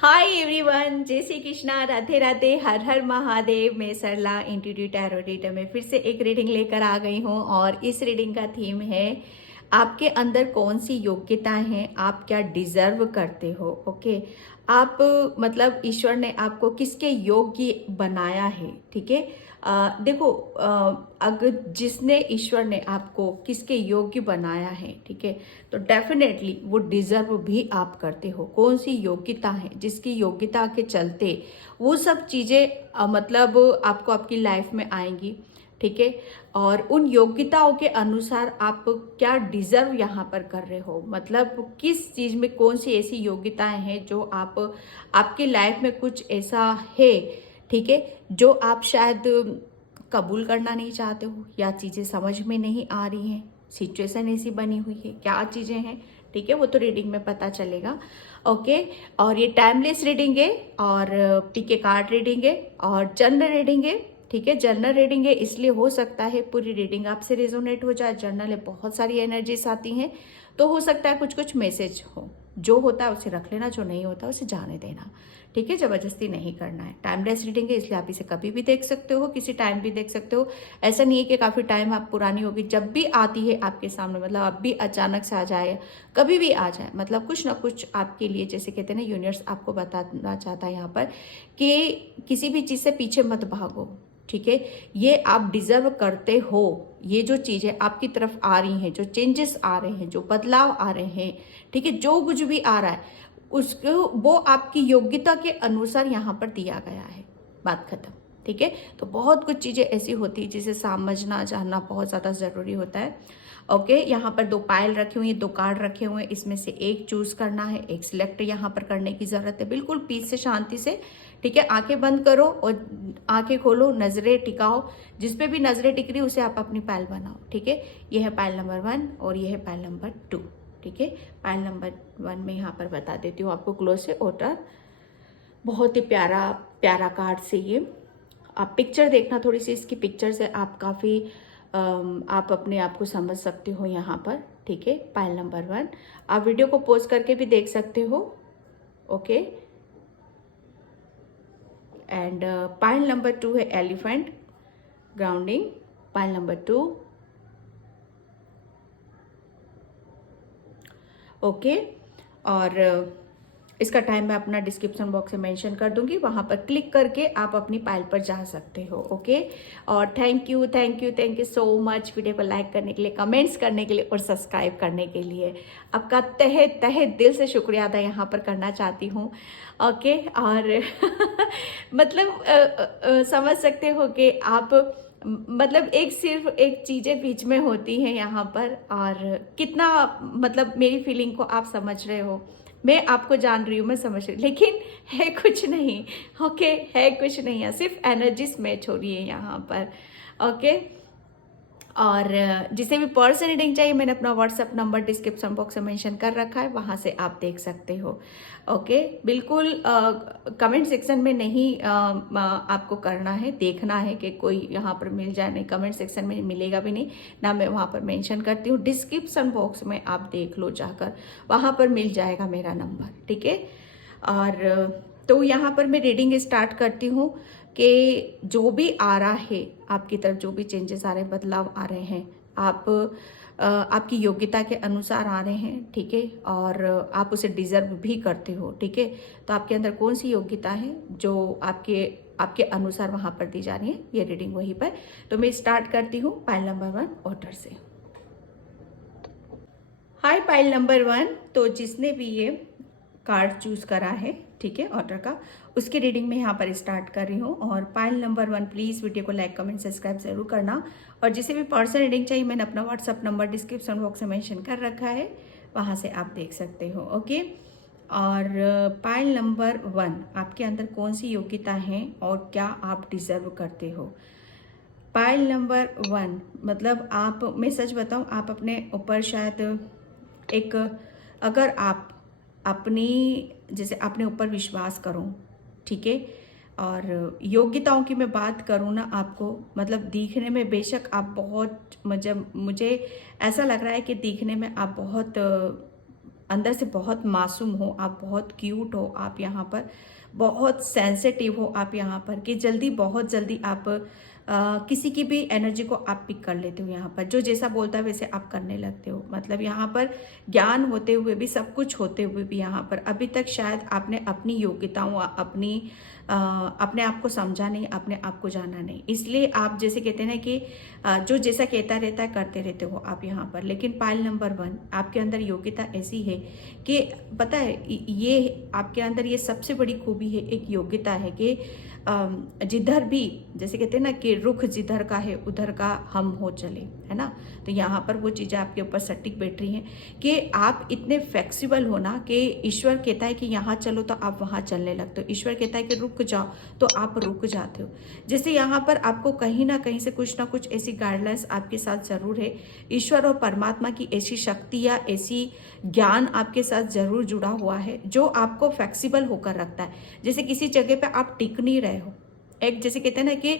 Hi everyone, जय श्री कृष्णा, राधे राधे, हर हर महादेव। मैं सरला intuitive tarot reader में फिर से एक रीडिंग लेकर आ गई हूँ और इस रीडिंग का थीम है आपके अंदर कौन सी योग्यताएं हैं, आप क्या डिजर्व करते हो। ओके, आप मतलब ईश्वर ने आपको किसके योग्य बनाया है। ठीक है, देखो, अगर जिसने ईश्वर ने आपको किसके योग्य बनाया है, ठीक है, तो डेफिनेटली वो डिजर्व भी आप करते हो। कौन सी योग्यता है जिसकी योग्यता के चलते वो सब चीज़ें मतलब आपको आपकी लाइफ में आएंगी। ठीक है, और उन योग्यताओं के अनुसार आप क्या डिजर्व यहाँ पर कर रहे हो, मतलब किस चीज़ में कौन सी ऐसी योग्यताएं हैं जो आप आपकी लाइफ में कुछ ऐसा है, ठीक है, जो आप शायद कबूल करना नहीं चाहते हो या चीज़ें समझ में नहीं आ रही हैं, सिचुएशन ऐसी बनी हुई है, क्या चीज़ें हैं। ठीक है, वो तो रीडिंग में पता चलेगा। ओके, और ये टाइमलेस रीडिंग है और पीके कार्ड रीडिंग है और जनरल रीडिंग है। ठीक है, जर्नल रीडिंग है, इसलिए हो सकता है पूरी रीडिंग आपसे रेजोनेट हो जाए। जर्नल है, बहुत सारी एनर्जीज आती हैं, तो हो सकता है कुछ कुछ मैसेज हो। जो होता है उसे रख लेना, जो नहीं होता उसे जाने देना। ठीक है, जबरदस्ती नहीं करना है। टाइमलेस रीडिंग है, इसलिए आप इसे कभी भी देख सकते हो, किसी टाइम भी देख सकते हो। ऐसा नहीं है कि काफ़ी टाइम आप पुरानी होगी, जब भी आती है आपके सामने, मतलब अब भी अचानक से आ जाए, कभी भी आ जाए, मतलब कुछ ना कुछ आपके लिए, जैसे कहते हैं ना, यूनिवर्स आपको बताना चाहता है यहाँ पर कि किसी भी चीज़ से पीछे मत भागो। ठीक है, ये आप डिजर्व करते हो। ये जो चीज़ें आपकी तरफ आ रही हैं, जो चेंजेस आ रहे हैं, जो बदलाव आ रहे हैं, ठीक है, जो कुछ भी आ रहा है उसको वो आपकी योग्यता के अनुसार यहाँ पर दिया गया है। बात खत्म। ठीक है, तो बहुत कुछ चीज़ें ऐसी होती है जिसे समझना जानना बहुत ज़्यादा ज़रूरी होता है। ओके, यहाँ पर दो पायल रखे हुए हैं, दो कार्ड रखे हुए हैं, इसमें से एक चूज करना है, एक सिलेक्ट यहाँ पर करने की ज़रूरत है। बिल्कुल पीस से, शांति से। ठीक है, आंखें बंद करो और आंखें खोलो, नज़रें टिकाओ। जिस पे भी नज़रें टिक रही उसे आप अपनी पायल बनाओ। ठीक है, ये है पायल नंबर 1 और ये है पायल नंबर 2। ठीक है, पायल नंबर 1 में यहाँ पर बता देती हूँ आपको क्लोज से ओटर। बहुत ही प्यारा प्यारा कार्ड से ये आप पिक्चर देखना, थोड़ी सी इसकी पिक्चर से आप काफ़ी आप अपने आप को समझ सकते हो यहाँ पर। ठीक है, पायल नंबर 1 आप वीडियो को पॉज करके भी देख सकते हो। ओके, एंड पायल नंबर 2 है एलिफेंट ग्राउंडिंग। पायल नंबर 2। ओके, और इसका टाइम मैं अपना डिस्क्रिप्शन बॉक्स में मेंशन कर दूंगी, वहां पर क्लिक करके आप अपनी पाइल पर जा सकते हो। ओके, और thank you thank you thank you so much video को लाइक करने के लिए, कमेंट्स करने के लिए और सब्सक्राइब करने के लिए। आपका तहे तहे दिल से शुक्रिया अदा यहाँ पर करना चाहती हूँ। ओके, और मतलब समझ सकते हो कि आप मतलब एक सिर्फ एक चीजें बीच में होती हैं यहाँ पर, और कितना मतलब मेरी फीलिंग को आप समझ रहे हो, मैं आपको जान रही हूँ, मैं समझ रही हूँ, लेकिन है कुछ नहीं। ओके, है कुछ नहीं है, सिर्फ एनर्जीज मैच हो रही है यहाँ पर। ओके, और जिसे भी पर्सन रीडिंग चाहिए, मैंने अपना व्हाट्सएप नंबर डिस्क्रिप्शन बॉक्स में मेंशन कर रखा है, वहां से आप देख सकते हो। ओके, बिल्कुल कमेंट सेक्शन में नहीं आपको करना है, देखना है कि कोई यहाँ पर मिल जाए, नहीं कमेंट सेक्शन में मिलेगा भी नहीं ना, मैं वहाँ पर मेंशन करती हूँ। डिस्क्रिप्शन बॉक्स में आप देख लो जाकर, वहाँ पर मिल जाएगा मेरा नंबर। ठीक है, और तो यहाँ पर मैं रीडिंग स्टार्ट करती हूँ कि जो भी आ रहा है आपकी तरफ, जो भी चेंजेस आ रहे हैं, बदलाव आ रहे हैं, आप आपकी योग्यता के अनुसार आ रहे हैं। ठीक है, और आप उसे डिजर्व भी करते हो। ठीक है, तो आपके अंदर कौन सी योग्यता है जो आपके आपके अनुसार वहां पर दी जा रही है, ये रीडिंग वहीं पर। तो मैं स्टार्ट करती हूँ पाइल नंबर 1 ऑर्डर से। हाय पाइल नंबर 1, तो जिसने भी ये कार्ड चूज करा है, ठीक है, ऑर्डर का, उसकी रीडिंग में यहाँ पर स्टार्ट कर रही हूँ। और पाइल नंबर 1 प्लीज़ वीडियो को लाइक कमेंट सब्सक्राइब जरूर करना। और जिसे भी पर्सनल रीडिंग चाहिए, मैंने अपना व्हाट्सअप नंबर डिस्क्रिप्शन बॉक्स में मेंशन कर रखा है, वहाँ से आप देख सकते हो। ओके, और पाइल नंबर 1 आपके अंदर कौन सी योग्यता है और क्या आप डिजर्व करते हो। पाइल नंबर 1 मतलब आप, मैं सच बताऊं, आप अपने ऊपर शायद एक, अगर आप अपनी, जैसे अपने ऊपर विश्वास करो, ठीक है, और योग्यताओं की मैं बात करूँ ना, आपको मतलब दिखने में बेशक आप बहुत, मुझे ऐसा लग रहा है कि दिखने में आप बहुत अंदर से बहुत मासूम हो, आप बहुत क्यूट हो, आप यहाँ पर बहुत सेंसिटिव हो, आप यहाँ पर कि जल्दी, बहुत जल्दी आप किसी की भी एनर्जी को आप पिक कर लेते हो। यहाँ पर जो जैसा बोलता है वैसे आप करने लगते हो। मतलब यहाँ पर ज्ञान होते हुए भी, सब कुछ होते हुए भी यहाँ पर अभी तक शायद आपने अपनी योग्यताओं, अपने आप को समझा नहीं, अपने आप को जाना नहीं। इसलिए आप जैसे कहते हैं ना कि जो जैसा कहता रहता है करते रहते हो आप यहाँ पर। लेकिन पाइल नंबर 1, आपके अंदर योग्यता ऐसी है कि पता है, ये आपके अंदर ये सबसे बड़ी खूबी है, एक योग्यता है कि जिधर भी, जैसे कहते हैं ना कि रुख जिधर का है उधर का हम हो चले, है ना। तो यहाँ पर वो चीज़ें आपके ऊपर सटीक बैठ रही हैं कि आप इतने फ्लेक्सिबल हो ना कि ईश्वर कहता है कि यहाँ चलो तो आप वहाँ चलने लगते हो, ईश्वर कहता है कि रुक जाओ तो आप रुक जाते हो। जैसे यहाँ पर आपको कहीं ना कहीं से कुछ ना कुछ ऐसी गाइडलाइंस आपके साथ जरूर है, ईश्वर और परमात्मा की ऐसी शक्ति या ऐसी ज्ञान आपके साथ जरूर जुड़ा हुआ है जो आपको फ्लेक्सिबल होकर रखता है। जैसे किसी जगह पे आप टिक नहीं रहे हो, एक जैसे कहते हैं ना कि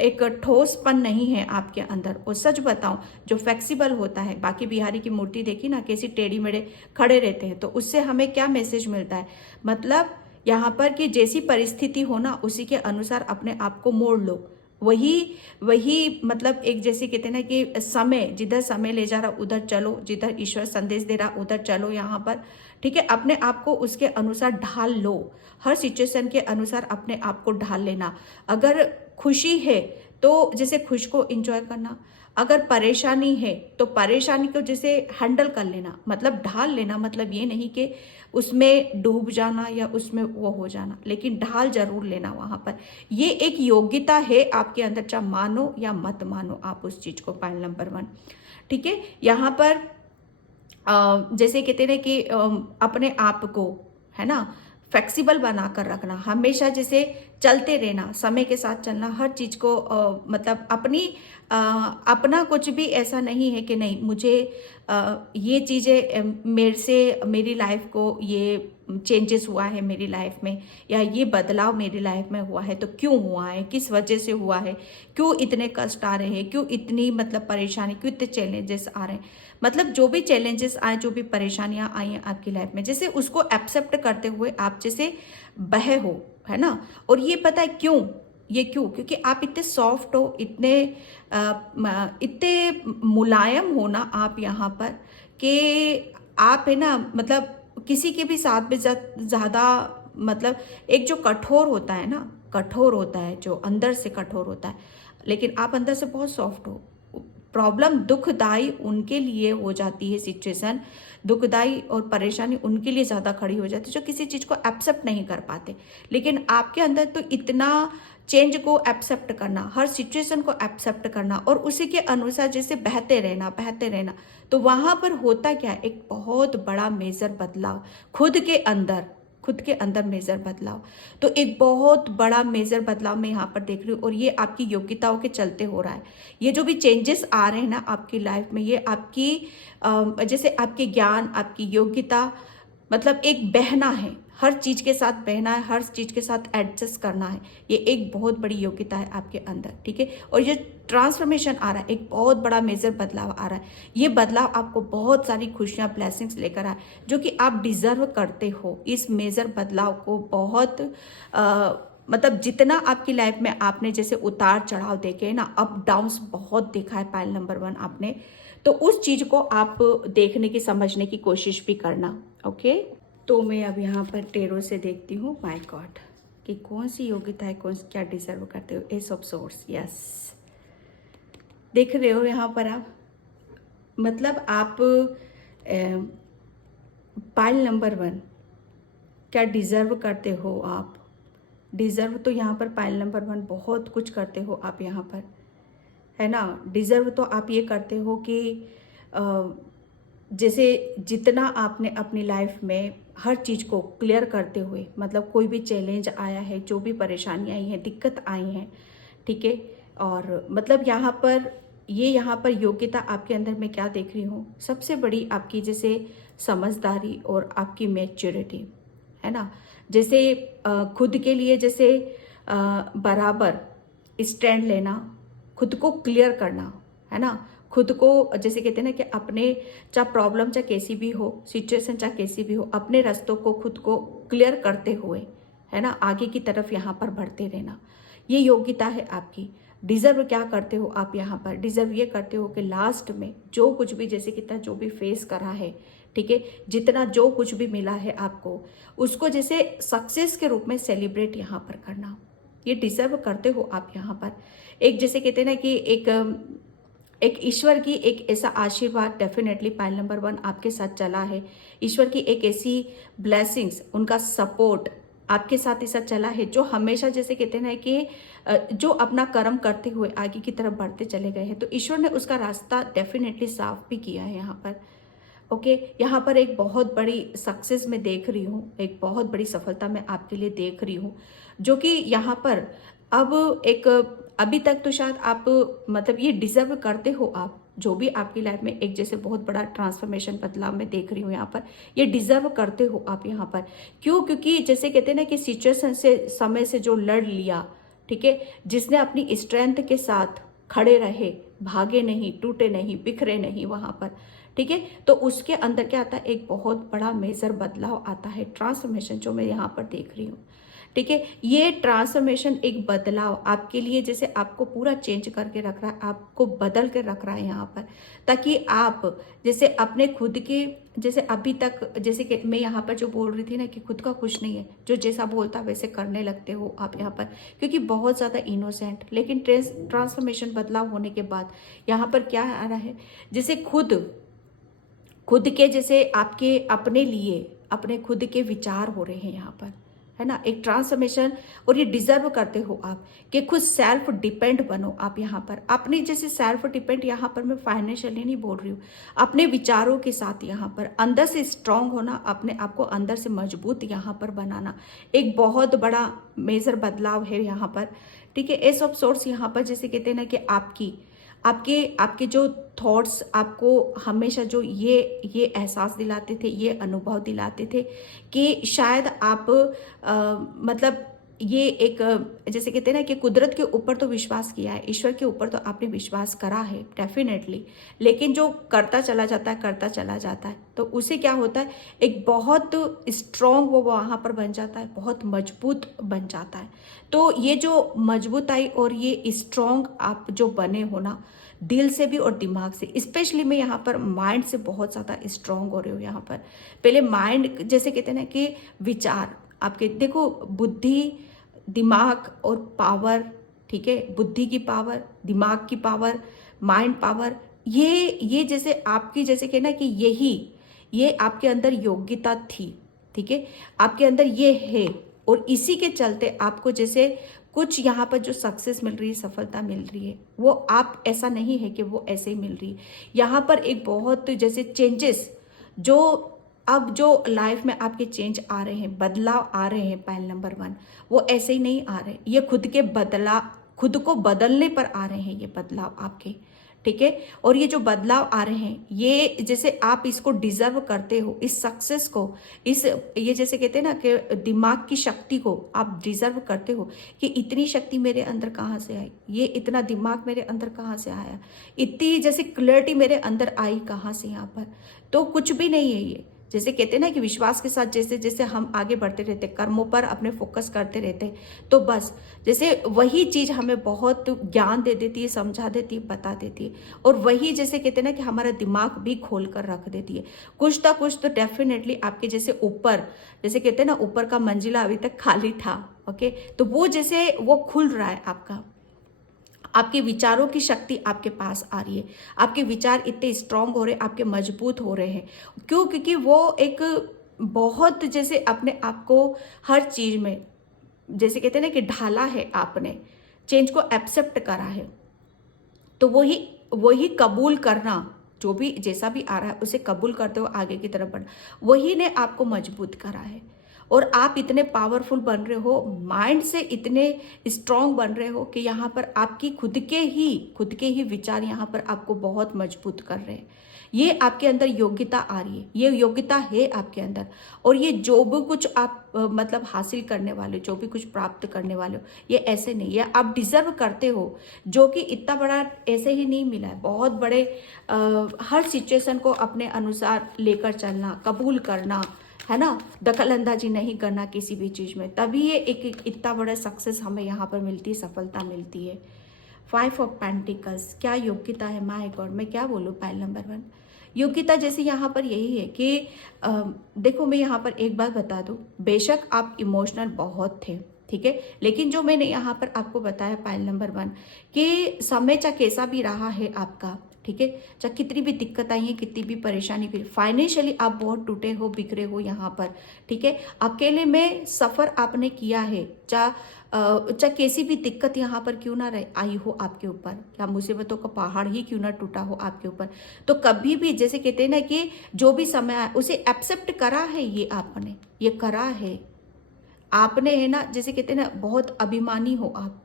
एक ठोसपन नहीं है आपके अंदर। और सच बताऊं, जो फ्लेक्सिबल होता है, बाकी बिहारी की मूर्ति देखी ना कैसी टेढ़ी मेढ़े खड़े रहते हैं, तो उससे हमें क्या मैसेज मिलता है, मतलब यहाँ पर कि जैसी परिस्थिति हो ना उसी के अनुसार अपने आप को मोड़ लो। वही मतलब एक जैसे कहते हैं ना कि समय, जिधर समय ले जा रहा उधर चलो, जिधर ईश्वर संदेश दे रहा उधर चलो यहाँ पर, ठीक है। अपने आप को उसके अनुसार ढाल लो, हर सिचुएशन के अनुसार अपने आप को ढाल लेना। अगर खुशी है तो जैसे खुश को एंजॉय करना, अगर परेशानी है तो परेशानी को जैसे हैंडल कर लेना, मतलब ढाल लेना। मतलब ये नहीं कि उसमें डूब जाना या उसमें वो हो जाना, लेकिन ढाल जरूर लेना वहां पर। ये एक योग्यता है आपके अंदर, चाहे मानो या मत मानो आप उस चीज को। पॉइंट नंबर 1, ठीक है। यहाँ पर जैसे कहते हैं कि अपने आप को, है ना, फ्लेक्सिबल बनाकर रखना, हमेशा जैसे चलते रहना, समय के साथ चलना, हर चीज को मतलब अपना कुछ भी ऐसा नहीं है कि नहीं मुझे ये चीजें मेरे से, मेरी लाइफ को ये चेंजेस हुआ है मेरी लाइफ में, या ये बदलाव मेरी लाइफ में हुआ है तो क्यों हुआ है, किस वजह से हुआ है, क्यों इतने कष्ट आ रहे हैं, क्यों इतनी मतलब परेशानी, क्यों इतने चैलेंजेस आ रहे हैं। मतलब जो भी चैलेंजेस आए, जो भी परेशानियां आई हैं आपकी लाइफ में, जैसे उसको एक्सेप्ट करते हुए आप जैसे बहे हो, है ना। और ये पता है क्यों, ये क्यों, क्योंकि आप इतने सॉफ्ट हो, इतने मुलायम हो ना आप यहाँ पर, कि आप है ना, मतलब किसी के भी साथ में ज्यादा, मतलब एक जो कठोर होता है ना, कठोर होता है जो अंदर से कठोर होता है, लेकिन आप अंदर से बहुत सॉफ्ट हो। प्रॉब्लम दुखदाई उनके लिए हो जाती है, सिचुएशन दुखदाई और परेशानी उनके लिए ज्यादा खड़ी हो जाती है जो किसी चीज को एक्सेप्ट नहीं कर पाते। लेकिन आपके अंदर तो इतना चेंज को एक्सेप्ट करना, हर सिचुएशन को एक्सेप्ट करना और उसी के अनुसार जैसे बहते रहना, बहते रहना, तो वहां पर होता क्या है, एक बहुत बड़ा मेजर बदलाव खुद के अंदर मेजर बदलाव। तो एक बहुत बड़ा मेजर बदलाव मैं यहाँ पर देख रही हूँ, और ये आपकी योग्यताओं के चलते हो रहा है। ये जो भी चेंजेस आ रहे हैं ना आपकी लाइफ में, ये आपकी जैसे आपके ज्ञान, आपकी योग्यता, मतलब एक बहना है, हर चीज के साथ बहना है, हर चीज के साथ एडजस्ट करना है, ये एक बहुत बड़ी योग्यता है आपके अंदर, ठीक है। और ये ट्रांसफॉर्मेशन आ रहा है, एक बहुत बड़ा मेजर बदलाव आ रहा है। ये बदलाव आपको बहुत सारी खुशियां, ब्लेसिंग्स लेकर आए जो कि आप डिजर्व करते हो। इस मेजर बदलाव को बहुत मतलब जितना आपकी लाइफ में आपने जैसे उतार चढ़ाव देखे ना, अप डाउन्स बहुत देखा है पाइल नंबर 1 आपने, तो उस चीज को आप देखने की, समझने की कोशिश भी करना, ओके। तो मैं अब यहाँ पर टेरो से देखती हूँ, माय गॉड, कि कौन सी योग्यता है, क्या डिजर्व करते हो। एस ऑफ सोर्स, यस, देख रहे हो यहाँ पर आप, मतलब आप पाइल नंबर 1 क्या डिजर्व करते हो आप। डिजर्व तो यहाँ पर पाइल नंबर 1 बहुत कुछ करते हो आप यहाँ पर, है ना। डिजर्व तो आप ये करते हो कि जैसे जितना आपने अपनी लाइफ में हर चीज़ को क्लियर करते हुए, मतलब कोई भी चैलेंज आया है, जो भी परेशानी आई है, दिक्कत आई है, ठीक है। और मतलब यहाँ पर योग्यता आपके अंदर मैं क्या देख रही हूँ, सबसे बड़ी आपकी जैसे समझदारी और आपकी मैच्योरिटी, है ना। जैसे खुद के लिए जैसे बराबर स्टैंड लेना, खुद को क्लियर करना, है ना, खुद को जैसे कहते हैं ना कि अपने चाहे प्रॉब्लम चाहे कैसी भी हो, सिचुएशन चाहे कैसी भी हो, अपने रास्तों को खुद को क्लियर करते हुए, है ना, आगे की तरफ यहाँ पर बढ़ते रहना, ये योग्यता है आपकी। डिजर्व क्या करते हो आप यहाँ पर? डिजर्व ये करते हो कि लास्ट में जो कुछ भी जैसे कितना जो भी फेस करा है, ठीक है, जितना जो कुछ भी मिला है आपको, उसको जैसे सक्सेस के रूप में सेलिब्रेट यहाँ पर करना, ये डिजर्व करते हो आप यहाँ पर। एक जैसे कहते हैं ना कि एक ईश्वर की एक ऐसा आशीर्वाद डेफिनेटली पाइल नंबर 1 आपके साथ चला है। ईश्वर की एक ऐसी ब्लेसिंग्स, उनका सपोर्ट आपके साथ ही साथ चला है, जो हमेशा जैसे कहते हैं ना कि जो अपना कर्म करते हुए आगे की तरफ बढ़ते चले गए हैं, तो ईश्वर ने उसका रास्ता डेफिनेटली साफ भी किया है यहाँ पर। ओके, यहाँ पर एक बहुत बड़ी सक्सेस मैं देख रही हूँ, एक बहुत बड़ी सफलता मैं आपके लिए देख रही हूँ, जो कि यहाँ पर अब एक अभी तक तो शायद आप मतलब ये डिजर्व करते हो आप, जो भी आपकी लाइफ में एक जैसे बहुत बड़ा ट्रांसफॉर्मेशन बदलाव मैं देख रही हूँ यहाँ पर, ये डिजर्व करते हो आप यहाँ पर। क्यों? क्योंकि जैसे कहते हैं ना कि सिचुएशन से, समय से जो लड़ लिया, ठीक है, जिसने अपनी स्ट्रेंथ के साथ खड़े रहे, भागे नहीं, टूटे नहीं, बिखरे नहीं वहाँ पर, ठीक है, तो उसके अंदर क्या आता है? एक बहुत बड़ा मेजर बदलाव आता है, ट्रांसफॉर्मेशन जो मैं यहाँ पर देख रही हूँ, ठीक है। ये ट्रांसफॉर्मेशन, एक बदलाव आपके लिए जैसे आपको पूरा चेंज करके रख रहा है, आपको बदल कर रख रहा है यहाँ पर, ताकि आप जैसे अपने खुद के जैसे अभी तक जैसे कि मैं यहाँ पर जो बोल रही थी ना कि खुद का कुछ नहीं है, जो जैसा बोलता वैसे करने लगते हो आप यहाँ पर, क्योंकि बहुत ज़्यादा इनोसेंट। लेकिन ट्रांसफॉर्मेशन बदलाव होने के बाद यहाँ पर क्या आ रहा है? जैसे खुद के जैसे आपके अपने लिए अपने खुद के विचार हो रहे हैं यहाँ पर, है ना, एक ट्रांसफॉर्मेशन। और ये डिजर्व करते हो आप कि खुद सेल्फ डिपेंड बनो आप यहाँ पर। अपनी जैसे सेल्फ डिपेंड यहाँ पर मैं फाइनेंशियली नहीं बोल रही हूँ, अपने विचारों के साथ यहाँ पर अंदर से स्ट्रांग होना, अपने आप को अंदर से मजबूत यहाँ पर बनाना, एक बहुत बड़ा मेजर बदलाव है यहाँ पर, ठीक है। एस ऑफ सोर्स यहाँ पर जैसे कहते हैं ना कि आपके जो थॉट्स आपको हमेशा जो ये एहसास दिलाते थे, ये अनुभव दिलाते थे कि शायद आप मतलब ये एक जैसे कहते हैं ना कि कुदरत के ऊपर तो विश्वास किया है, ईश्वर के ऊपर तो आपने विश्वास करा है डेफिनेटली, लेकिन जो करता चला जाता है तो उसे क्या होता है? एक बहुत स्ट्रॉन्ग वो वहाँ पर बन जाता है, बहुत मजबूत बन जाता है। तो ये जो मजबूताई और ये स्ट्रॉन्ग आप जो बने हो ना, दिल से भी और दिमाग से, स्पेशली मैं यहाँ पर माइंड से बहुत ज़्यादा स्ट्रॉन्ग हो रही हूँ यहाँ पर। पहले माइंड जैसे कहते हैं ना कि विचार आपके, देखो बुद्धि, दिमाग और पावर, ठीक है, बुद्धि की पावर, दिमाग की पावर, माइंड पावर, ये जैसे आपकी जैसे कहना कि ये आपके अंदर योग्यता थी, ठीक है, आपके अंदर ये है, और इसी के चलते आपको जैसे कुछ यहाँ पर जो सक्सेस मिल रही है, सफलता मिल रही है, वो आप ऐसा नहीं है कि वो ऐसे ही मिल रही है। यहाँ पर एक बहुत जैसे चेंजेस जो अब जो लाइफ में आपके चेंज आ रहे हैं, बदलाव आ रहे हैं पाइल नंबर 1, वो ऐसे ही नहीं आ रहे, ये खुद को बदलने पर आ रहे हैं ये बदलाव आपके, ठीक है। और ये जो बदलाव आ रहे हैं, ये जैसे आप इसको डिजर्व करते हो, इस सक्सेस को, ये जैसे कहते हैं ना कि दिमाग की शक्ति को आप डिजर्व करते हो कि इतनी शक्ति मेरे अंदर कहाँ से आई, ये इतना दिमाग मेरे अंदर कहाँ से आया, इतनी जैसे क्लैरिटी मेरे अंदर आई कहाँ से यहाँ पर। तो कुछ भी नहीं है ये, जैसे कहते हैं ना कि विश्वास के साथ जैसे जैसे हम आगे बढ़ते रहते, कर्मों पर अपने फोकस करते रहते, तो बस जैसे वही चीज हमें बहुत ज्ञान दे देती है, समझा देती है, बता देती है, और वही जैसे कहते हैं ना कि हमारा दिमाग भी खोल कर रख देती है। कुछ तो डेफिनेटली आपके जैसे ऊपर, जैसे कहते हैं ना ऊपर का मंजिला अभी तक खाली था, ओके, तो वो जैसे वो खुल रहा है आपके विचारों की शक्ति आपके पास आ रही है, आपके विचार इतने स्ट्रांग हो रहे हैं, आपके मजबूत हो रहे हैं। क्यों? क्योंकि वो एक बहुत जैसे अपने आप को हर चीज में जैसे कहते हैं ना कि ढाला है, आपने चेंज को एक्सेप्ट करा है, तो वही कबूल करना, जो भी जैसा भी आ रहा है उसे कबूल करते हो आगे की तरफ बढ़ना, वही ने आपको मजबूत करा है। और आप इतने पावरफुल बन रहे हो, माइंड से इतने स्ट्रांग बन रहे हो कि यहाँ पर आपकी खुद के ही विचार यहाँ पर आपको बहुत मजबूत कर रहे हैं। ये आपके अंदर योग्यता आ रही है, ये योग्यता है आपके अंदर। और ये जो भी कुछ आप मतलब हासिल करने वाले हो, जो भी कुछ प्राप्त करने वाले हो, ये ऐसे नहीं है, आप डिजर्व करते हो, जो कि इतना बड़ा ऐसे ही नहीं मिला है। बहुत बड़े हर सिचुएशन को अपने अनुसार लेकर चलना, कबूल करना, है ना, दखल अंदाजी नहीं करना किसी भी चीज़ में, तभी ये एक इतना बड़ा सक्सेस हमें यहाँ पर मिलती है, सफलता मिलती है। 5 ऑफ पेंटिकल्स, क्या योग्यता है, माय गॉड, मैं क्या बोलूँ। पाइल नंबर 1 योग्यता जैसे यहाँ पर यही है कि देखो मैं यहाँ पर एक बात बता दूँ, बेशक आप इमोशनल बहुत थे, ठीक है, लेकिन जो मैंने यहाँ पर आपको बताया पाइल नंबर 1 कि समय चाहे कैसा भी रहा है आपका, ठीक है, चाहे कितनी भी दिक्कत आई है, कितनी भी परेशानी हुई, फाइनेंशियली आप बहुत टूटे हो, बिखरे हो यहाँ पर, ठीक है, अकेले में सफ़र आपने किया है, चाहे कैसी भी दिक्कत यहाँ पर क्यों ना आई हो आपके ऊपर, या मुसीबतों का पहाड़ ही क्यों ना टूटा हो आपके ऊपर, तो कभी भी जैसे कहते हैं ना कि जो भी समय आए उसे एक्सेप्ट करा है, ये आपने ये करा है आपने, है ना, जैसे कहते हैं ना बहुत अभिमानी हो आप,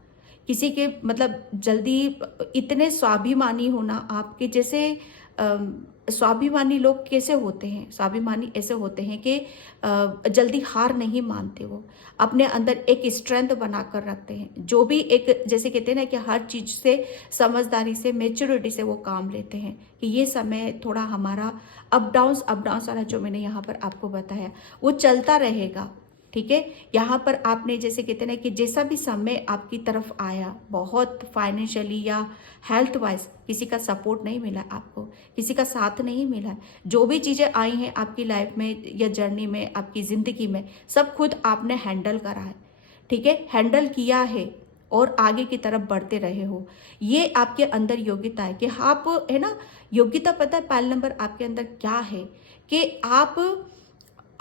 किसी के मतलब जल्दी इतने स्वाभिमानी हो ना आपके जैसे स्वाभिमानी लोग कैसे होते हैं, स्वाभिमानी ऐसे होते हैं कि जल्दी हार नहीं मानते, वो अपने अंदर एक स्ट्रेंथ बनाकर रखते हैं, जो भी एक जैसे कहते हैं ना कि हर चीज़ से समझदारी से, मेच्योरिटी से वो काम लेते हैं कि ये समय थोड़ा हमारा अप डाउन्स वाला जो मैंने यहाँ पर आपको बताया वो चलता रहेगा, ठीक है। यहाँ पर आपने जैसे कहते हैं ना कि जैसा भी समय आपकी तरफ आया, बहुत फाइनेंशियली या हेल्थ वाइज किसी का सपोर्ट नहीं मिला आपको, किसी का साथ नहीं मिला, जो भी चीज़ें आई हैं आपकी लाइफ में या जर्नी में, आपकी ज़िंदगी में, सब खुद आपने हैंडल करा है, ठीक है, हैंडल किया है और आगे की तरफ बढ़ते रहे हो। ये आपके अंदर योग्यता है कि आप, है ना, योग्यता पता है पाइल नंबर आपके अंदर क्या है कि आप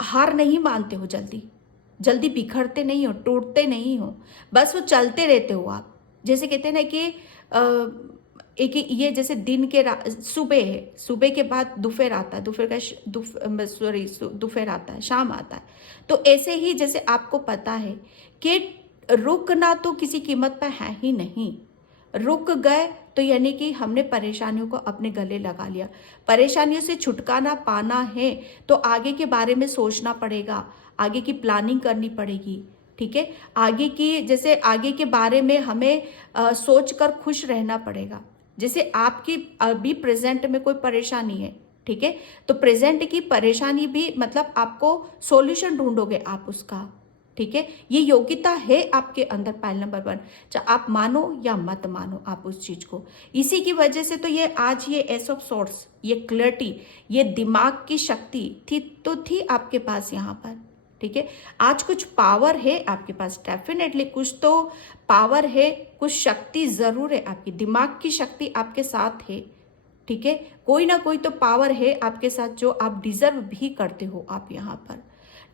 हार नहीं मानते हो, जल्दी बिखरते नहीं हो, टूटते नहीं हो, बस वो चलते रहते हो आप। जैसे कहते हैं ना कि एक ये जैसे दिन के सुबह है, सुबह के बाद दोपहर आता है, दोपहर आता है, शाम आता है, तो ऐसे ही जैसे आपको पता है कि रुकना तो किसी कीमत पर है ही नहीं, रुक गए तो यानी कि हमने परेशानियों को अपने गले लगा लिया। परेशानियों से छुटकारा पाना है तो आगे के बारे में सोचना पड़ेगा, आगे की प्लानिंग करनी पड़ेगी, ठीक है, आगे की जैसे आगे के बारे में हमें सोचकर खुश रहना पड़ेगा। जैसे आपकी अभी प्रेजेंट में कोई परेशानी है, ठीक है, तो प्रेजेंट की परेशानी भी मतलब आपको सॉल्यूशन ढूंढोगे आप उसका, ठीक है, ये योग्यता है आपके अंदर पाइल नंबर 1, चाहे आप मानो या मत मानो आप उस चीज को। इसी की वजह से तो ये आज ये एस ऑफ सॉर्ट्स, ये क्लैरिटी, ये दिमाग की शक्ति थी आपके पास यहाँ पर, ठीक है। आज कुछ पावर है आपके पास, डेफिनेटली कुछ तो पावर है, कुछ शक्ति जरूर है, आपकी दिमाग की शक्ति आपके साथ है, ठीक है, कोई ना कोई तो पावर है आपके साथ जो आप डिजर्व भी करते हो आप यहाँ पर,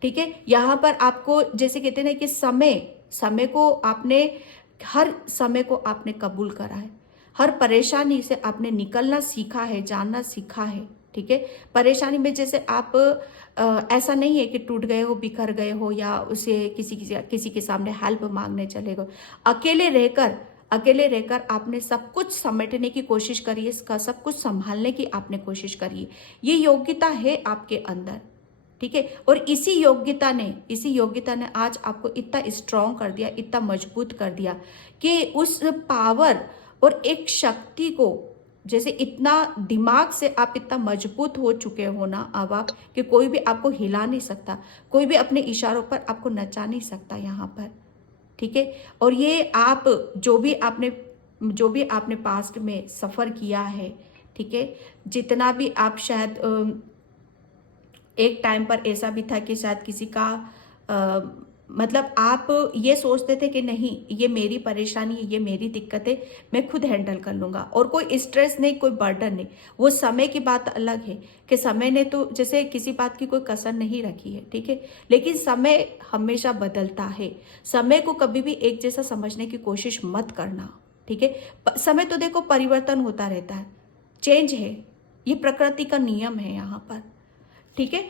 ठीक है। यहाँ पर आपको जैसे कहते हैं ना कि समय को आपने, हर समय को आपने कबूल करा है, हर परेशानी से आपने निकलना सीखा है, जानना सीखा है, ठीक है। परेशानी में जैसे आप ऐसा नहीं है कि टूट गए हो, बिखर गए हो या उसे किसी के सामने हेल्प मांगने चले गए, अकेले रहकर आपने सब कुछ समेटने की कोशिश करी है, इसका सब कुछ संभालने की आपने कोशिश करी है, ये योग्यता है आपके अंदर, ठीक है। और इसी योग्यता ने आज आपको इतना स्ट्रॉन्ग कर दिया, इतना मजबूत कर दिया कि उस पावर और एक शक्ति को, जैसे इतना दिमाग से आप इतना मजबूत हो चुके हो ना अब आप, कि कोई भी आपको हिला नहीं सकता, कोई भी अपने इशारों पर आपको नचा नहीं सकता यहाँ पर, ठीक है। और ये आप जो भी आपने पास्ट में सफ़र किया है, ठीक है, जितना भी आप शायद एक टाइम पर ऐसा भी था कि शायद किसी का मतलब आप ये सोचते थे कि नहीं, ये मेरी परेशानी है, ये मेरी दिक्कत है, मैं खुद हैंडल कर लूँगा, और कोई स्ट्रेस नहीं, कोई बर्डन नहीं। वो समय की बात अलग है कि समय ने तो जैसे किसी बात की कोई कसर नहीं रखी है, ठीक है, लेकिन समय हमेशा बदलता है। समय को कभी भी एक जैसा समझने की कोशिश मत करना, ठीक है। समय तो देखो परिवर्तन होता रहता है, चेंज है, ये प्रकृति का नियम है यहाँ पर, ठीक है।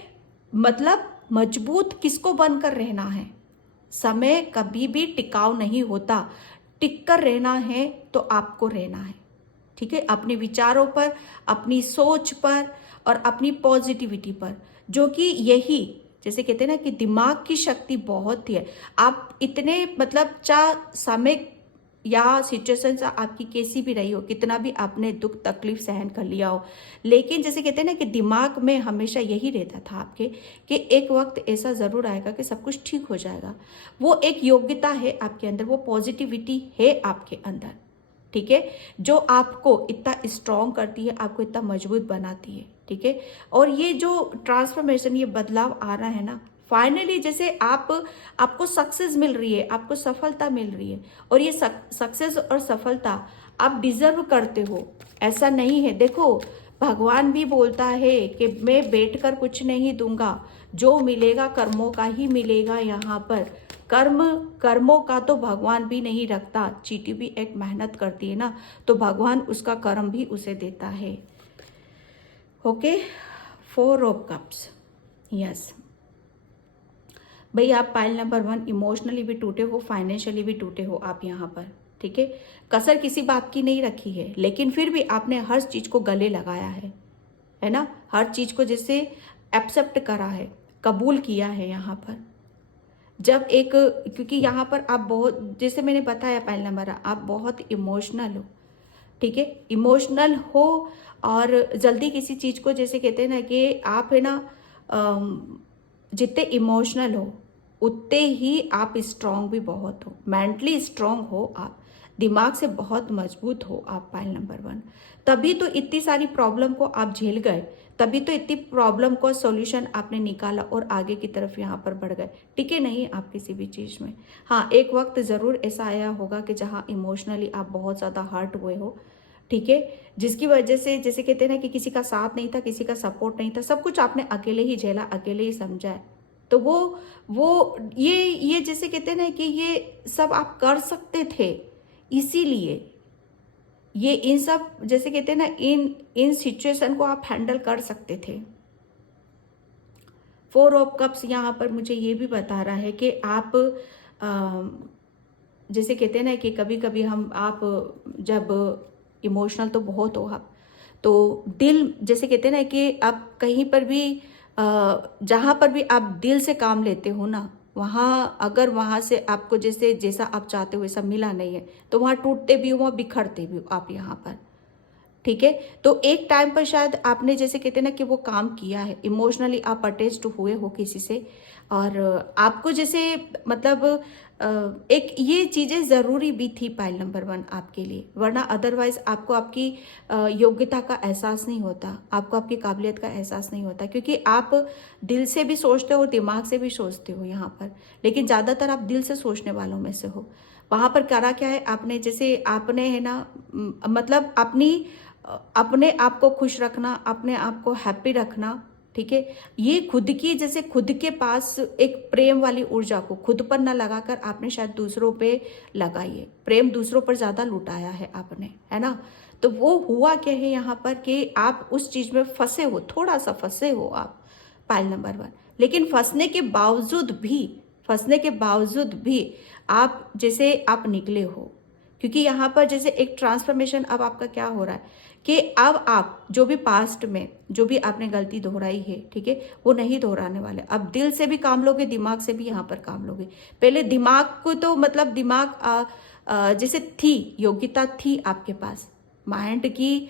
मतलब मजबूत किसको बनकर रहना है, समय कभी भी टिकाऊ नहीं होता, टिक कर रहना है तो आपको रहना है, ठीक है, अपने विचारों पर, अपनी सोच पर और अपनी पॉजिटिविटी पर, जो कि यही जैसे कहते हैं ना कि दिमाग की शक्ति बहुत है। आप इतने मतलब चाहे समय या सिचुएशन आपकी कैसी भी रही हो, कितना भी आपने दुख तकलीफ सहन कर लिया हो, लेकिन जैसे कहते हैं ना कि दिमाग में हमेशा यही रहता था आपके कि एक वक्त ऐसा ज़रूर आएगा कि सब कुछ ठीक हो जाएगा। वो एक योग्यता है आपके अंदर, वो पॉजिटिविटी है आपके अंदर, ठीक है, जो आपको इतना स्ट्रॉन्ग करती है, आपको इतना मजबूत बनाती है, ठीक है। और ये जो ट्रांसफॉर्मेशन, ये बदलाव आ रहा है ना, फाइनली जैसे आपको सक्सेस मिल रही है, आपको सफलता मिल रही है, और ये सक्सेस और सफलता आप डिजर्व करते हो, ऐसा नहीं है। देखो भगवान भी बोलता है कि मैं बैठकर कुछ नहीं दूंगा, जो मिलेगा कर्मों का ही मिलेगा। यहाँ पर कर्मों का तो भगवान भी नहीं रखता, चींटी भी एक मेहनत करती है ना, तो भगवान उसका कर्म भी उसे देता है। ओके, 4 ऑफ कप्स, यस भाई, आप पाइल नंबर 1 इमोशनली भी टूटे हो, फाइनेंशियली भी टूटे हो आप यहाँ पर, ठीक है। कसर किसी बात की नहीं रखी है, लेकिन फिर भी आपने हर चीज को गले लगाया है ना, हर चीज को जैसे एक्सेप्ट करा है, कबूल किया है यहाँ पर। जब एक, क्योंकि यहाँ पर आप बहुत, जैसे मैंने बताया पाइल नंबर, आप बहुत इमोशनल हो, ठीक है, इमोशनल हो, और जल्दी किसी चीज को, जैसे कहते हैं ना कि आप है ना जितने इमोशनल हो उतने ही आप स्ट्रांग भी बहुत हो, मेंटली स्ट्रांग हो आप, दिमाग से बहुत मजबूत हो आप पाइल नंबर 1। तभी तो इतनी सारी प्रॉब्लम को आप झेल गए, तभी तो इतनी प्रॉब्लम को सॉल्यूशन आपने निकाला और आगे की तरफ यहाँ पर बढ़ गए, टिके नहीं आप किसी भी चीज़ में। हाँ, एक वक्त ज़रूर ऐसा आया होगा कि जहाँ इमोशनली आप बहुत ज़्यादा हर्ट हुए हो, ठीक है, जिसकी वजह से जैसे कहते हैं ना कि किसी का साथ नहीं था, किसी का सपोर्ट नहीं था, सब कुछ आपने अकेले ही झेला, अकेले ही समझा है। तो वो ये जैसे कहते हैं ना कि ये सब आप कर सकते थे, इसीलिए ये इन सब जैसे कहते हैं ना इन सिचुएशन को आप हैंडल कर सकते थे। 4 ऑफ कप्स यहाँ पर मुझे ये भी बता रहा है कि आप जैसे कहते हैं ना कि कभी कभी आप जब इमोशनल तो बहुत हो आप, तो दिल जैसे कहते हैं ना कि आप कहीं पर भी जहाँ पर भी आप दिल से काम लेते हो ना, वहाँ अगर वहाँ से आपको जैसा आप चाहते हो वैसा मिला नहीं है, तो वहाँ टूटते भी हो, वहाँ बिखरते भी हो आप यहाँ पर, ठीक है। तो एक टाइम पर शायद आपने जैसे कहते हैं ना कि वो काम किया है, इमोशनली आप अटैच्ड हुए हो किसी से, और आपको जैसे मतलब एक ये चीज़ें ज़रूरी भी थी पाइल नंबर 1 आपके लिए, वरना अदरवाइज आपको आपकी योग्यता का एहसास नहीं होता, आपको आपकी काबिलियत का एहसास नहीं होता, क्योंकि आप दिल से भी सोचते हो, दिमाग से भी सोचते हो यहाँ पर, लेकिन ज़्यादातर आप दिल से सोचने वालों में से हो। वहाँ पर करा क्या है आपने, जैसे आपने है ना मतलब अपने आप को खुश रखना, अपने आप को हैप्पी रखना, ठीक है, ये खुद की जैसे खुद के पास एक प्रेम वाली ऊर्जा को खुद पर ना लगाकर आपने शायद दूसरों पे लगाई है, प्रेम दूसरों पर ज़्यादा लुटाया है आपने, है ना। तो वो हुआ क्या है यहाँ पर कि आप उस चीज़ में फंसे हो, थोड़ा सा फंसे हो आप पाइल नंबर 1, लेकिन फंसने के बावजूद भी आप जैसे आप निकले हो, क्योंकि यहाँ पर जैसे एक ट्रांसफॉर्मेशन अब आपका क्या हो रहा है कि अब आप जो भी पास्ट में जो भी आपने गलती दोहराई है, ठीक है, वो नहीं दोहराने वाले। अब दिल से भी काम लोगे, दिमाग से भी यहाँ पर काम लोगे। पहले दिमाग को तो मतलब दिमाग जैसे थी, योग्यता थी आपके पास, माइंड की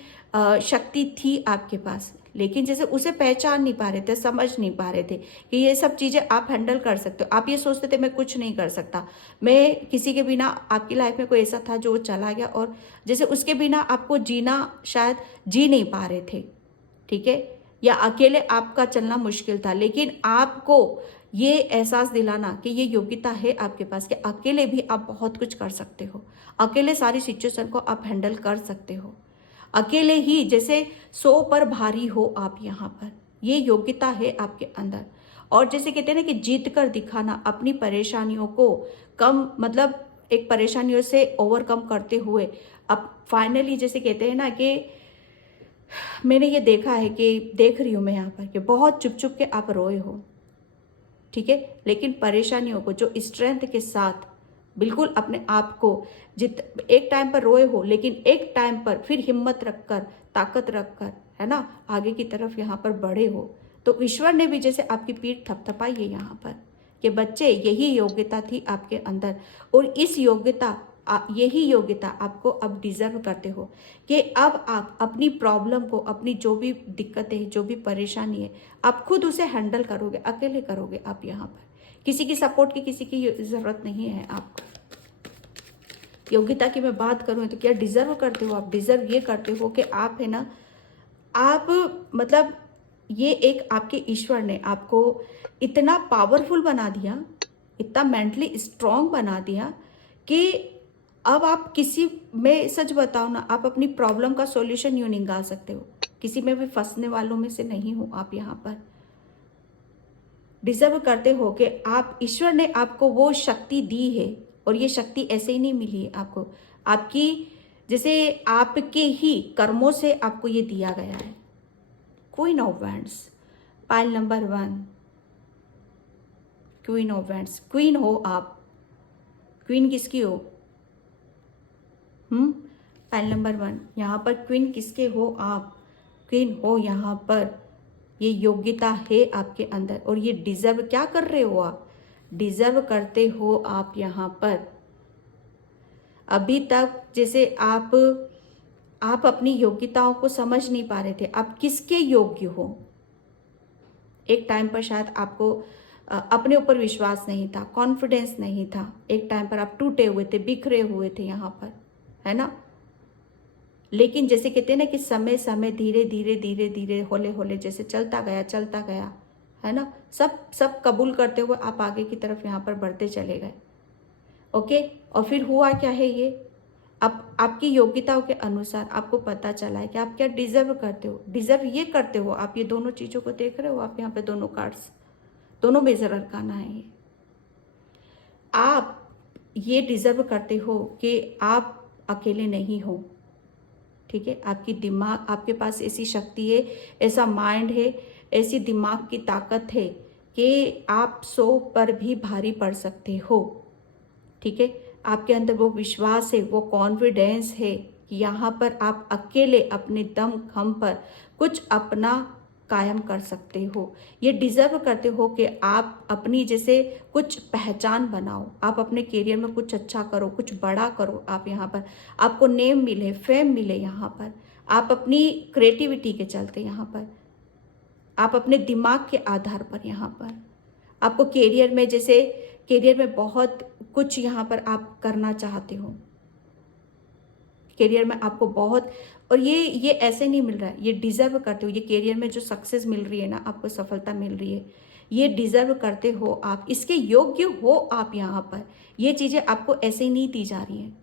शक्ति थी आपके पास, लेकिन जैसे उसे पहचान नहीं पा रहे थे, समझ नहीं पा रहे थे कि ये सब चीज़ें आप हैंडल कर सकते हो। आप ये सोचते थे मैं कुछ नहीं कर सकता, मैं किसी के बिना, आपकी लाइफ में कोई ऐसा था जो चला गया और जैसे उसके बिना आपको जीना शायद जी नहीं पा रहे थे, ठीक है, या अकेले आपका चलना मुश्किल था। लेकिन आपको ये एहसास दिलाना कि ये योग्यता है आपके पास कि अकेले भी आप बहुत कुछ कर सकते हो, अकेले सारी सिचुएशन को आप हैंडल कर सकते हो, अकेले ही जैसे 100 पर भारी हो आप यहाँ पर, ये योग्यता है आपके अंदर। और जैसे कहते हैं ना कि जीत कर दिखाना, अपनी परेशानियों को कम मतलब एक परेशानियों से ओवरकम करते हुए अब फाइनली जैसे कहते हैं ना कि मैंने ये देखा है कि देख रही हूँ मैं यहाँ पर कि बहुत चुप चुप के आप रोए हो, ठीक है, लेकिन परेशानियों को जो स्ट्रेंथ के साथ बिल्कुल अपने आप को एक टाइम पर रोए हो, लेकिन एक टाइम पर फिर हिम्मत रखकर, ताकत रखकर है ना, आगे की तरफ यहाँ पर बढ़े हो। तो ईश्वर ने भी जैसे आपकी पीठ थपथपाई है यहाँ पर कि बच्चे यही योग्यता थी आपके अंदर, और इस योग्यता यही योग्यता आपको अब डिजर्व करते हो कि अब आप अपनी प्रॉब्लम को, अपनी जो भी दिक्कतें हैं, जो भी परेशानी है, आप खुद उसे हैंडल करोगे, अकेले करोगे आप यहाँ पर। किसी की सपोर्ट की, किसी की ज़रूरत नहीं है आपको। योग्यता की मैं बात करूँ तो क्या डिजर्व करते हो आप? डिजर्व ये करते हो कि आप है ना, आप मतलब ये एक आपके ईश्वर ने आपको इतना पावरफुल बना दिया, इतना मेंटली स्ट्रांग बना दिया कि अब आप किसी में, सच बताओ ना, आप अपनी प्रॉब्लम का सॉल्यूशन यूं निकाल सकते हो। किसी में भी फंसने वालों में से नहीं हो आप यहाँ पर। डिजर्व करते हो कि आप, ईश्वर ने आपको वो शक्ति दी है, और ये शक्ति ऐसे ही नहीं मिली है आपको, आपकी जैसे आपके ही कर्मों से आपको ये दिया गया है। Queen of wands, pile number 1, queen of wands. Queen हो आप। क्वीन किसकी हो? पाइल नंबर 1, यहाँ पर क्वीन किसके हो आप? क्वीन हो यहाँ पर। ये योग्यता है आपके अंदर, और ये डिजर्व क्या कर रहे हो आप? डिजर्व करते हो आप यहाँ पर। अभी तक जैसे आप अपनी योग्यताओं को समझ नहीं पा रहे थे, आप किसके योग्य हो। एक टाइम पर शायद आपको अपने ऊपर विश्वास नहीं था, कॉन्फिडेंस नहीं था। एक टाइम पर आप टूटे हुए थे, बिखरे हुए थे यहाँ पर, है ना। लेकिन जैसे कहते हैं ना कि समय समय धीरे धीरे धीरे धीरे होले होले जैसे चलता गया, है ना। सब कबूल करते हुए आप आगे की तरफ यहाँ पर बढ़ते चले गए। ओके, और फिर हुआ क्या है ये, अब आपकी योग्यताओं के अनुसार आपको पता चला है कि आप क्या डिजर्व करते हो। डिजर्व ये करते हो आप, ये दोनों चीज़ों को देख रहे हो आप यहाँ पे, दोनों कार्ड्स, दोनों मेजर अरकाना है ये। आप ये डिजर्व करते हो कि आप अकेले नहीं हो, ठीक है। आपकी दिमाग, आपके पास ऐसी शक्ति है, ऐसा माइंड है, ऐसी दिमाग की ताकत है कि आप 100 पर भी भारी पड़ सकते हो, ठीक है। आपके अंदर वो विश्वास है, वो कॉन्फिडेंस है कि यहाँ पर आप अकेले अपने दम खम पर कुछ अपना कायम कर सकते हो। ये डिजर्व करते हो कि आप अपनी जैसे कुछ पहचान बनाओ, आप अपने करियर में कुछ अच्छा करो, कुछ बड़ा करो। आप यहाँ पर आपको नेम मिले, फेम मिले, यहाँ पर आप अपनी क्रिएटिविटी के चलते, यहाँ पर आप अपने दिमाग के आधार पर, यहाँ पर आपको करियर में, जैसे करियर में बहुत कुछ यहाँ पर आप करना चाहते हो। करियर में आपको बहुत, और ये ऐसे नहीं मिल रहा है, ये डिजर्व करते हो। ये करियर में जो सक्सेस मिल रही है ना, आपको सफलता मिल रही है, ये डिजर्व करते हो आप, इसके योग्य हो आप यहाँ पर। ये चीज़ें आपको ऐसे ही नहीं दी जा रही हैं।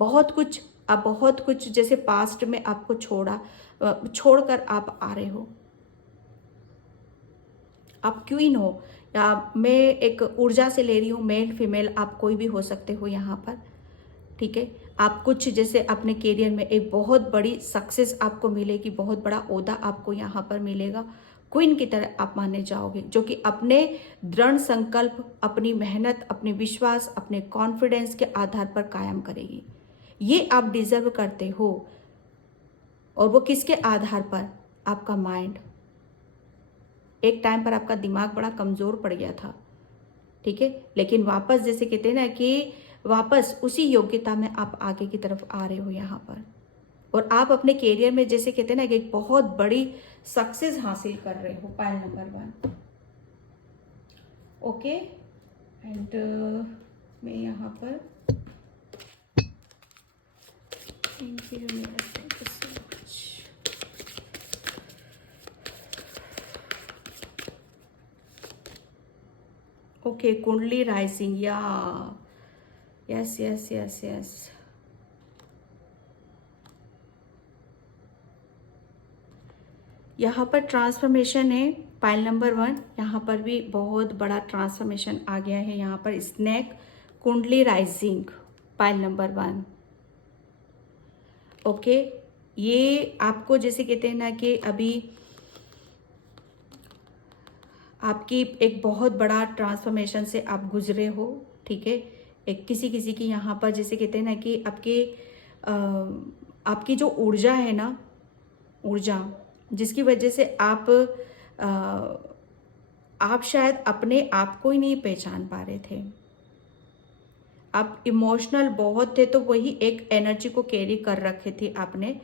बहुत कुछ जैसे पास्ट में आपको छोड़कर आप आ रहे हो। आप क्वीन हो, या मैं एक ऊर्जा से ले रही हूँ, मेल फीमेल आप कोई भी हो सकते हो यहाँ पर, ठीक है। आप कुछ जैसे अपने करियर में एक बहुत बड़ी सक्सेस आपको मिलेगी, बहुत बड़ा ओहदा आपको यहाँ पर मिलेगा। क्वीन की तरह आप माने जाओगे, जो कि अपने दृढ़ संकल्प, अपनी मेहनत, अपने विश्वास, अपने कॉन्फिडेंस के आधार पर कायम करेगी। ये आप डिजर्व करते हो। और वो किसके आधार पर? आपका माइंड। एक टाइम पर आपका दिमाग बड़ा कमज़ोर पड़ गया था, ठीक है। लेकिन वापस, जैसे कहते हैं ना कि वापस उसी योग्यता में आप आगे की तरफ आ रहे हो यहाँ पर। और आप अपने करियर में, जैसे कहते हैं ना कि एक बहुत बड़ी सक्सेस हासिल कर रहे हो। Pile number 1, okay. एंड मैं यहाँ पर thank you so much. Okay, कुंडली राइजिंग, या यस। यहाँ पर ट्रांसफॉर्मेशन है। पाइल नंबर 1, यहाँ पर भी बहुत बड़ा ट्रांसफॉर्मेशन आ गया है। यहाँ पर स्नेक, कुंडली राइजिंग, पाइल नंबर 1, ओके। ये आपको जैसे कहते हैं ना कि अभी आपकी एक बहुत बड़ा ट्रांसफॉर्मेशन से आप गुजरे हो, ठीक है। एक किसी की यहाँ पर जैसे कहते हैं ना कि आपकी जो ऊर्जा है ना, ऊर्जा, जिसकी वजह से आप शायद अपने आप को ही नहीं पहचान पा रहे थे। आप इमोशनल बहुत थे, तो वही एक एनर्जी को कैरी कर रखे थे आपने,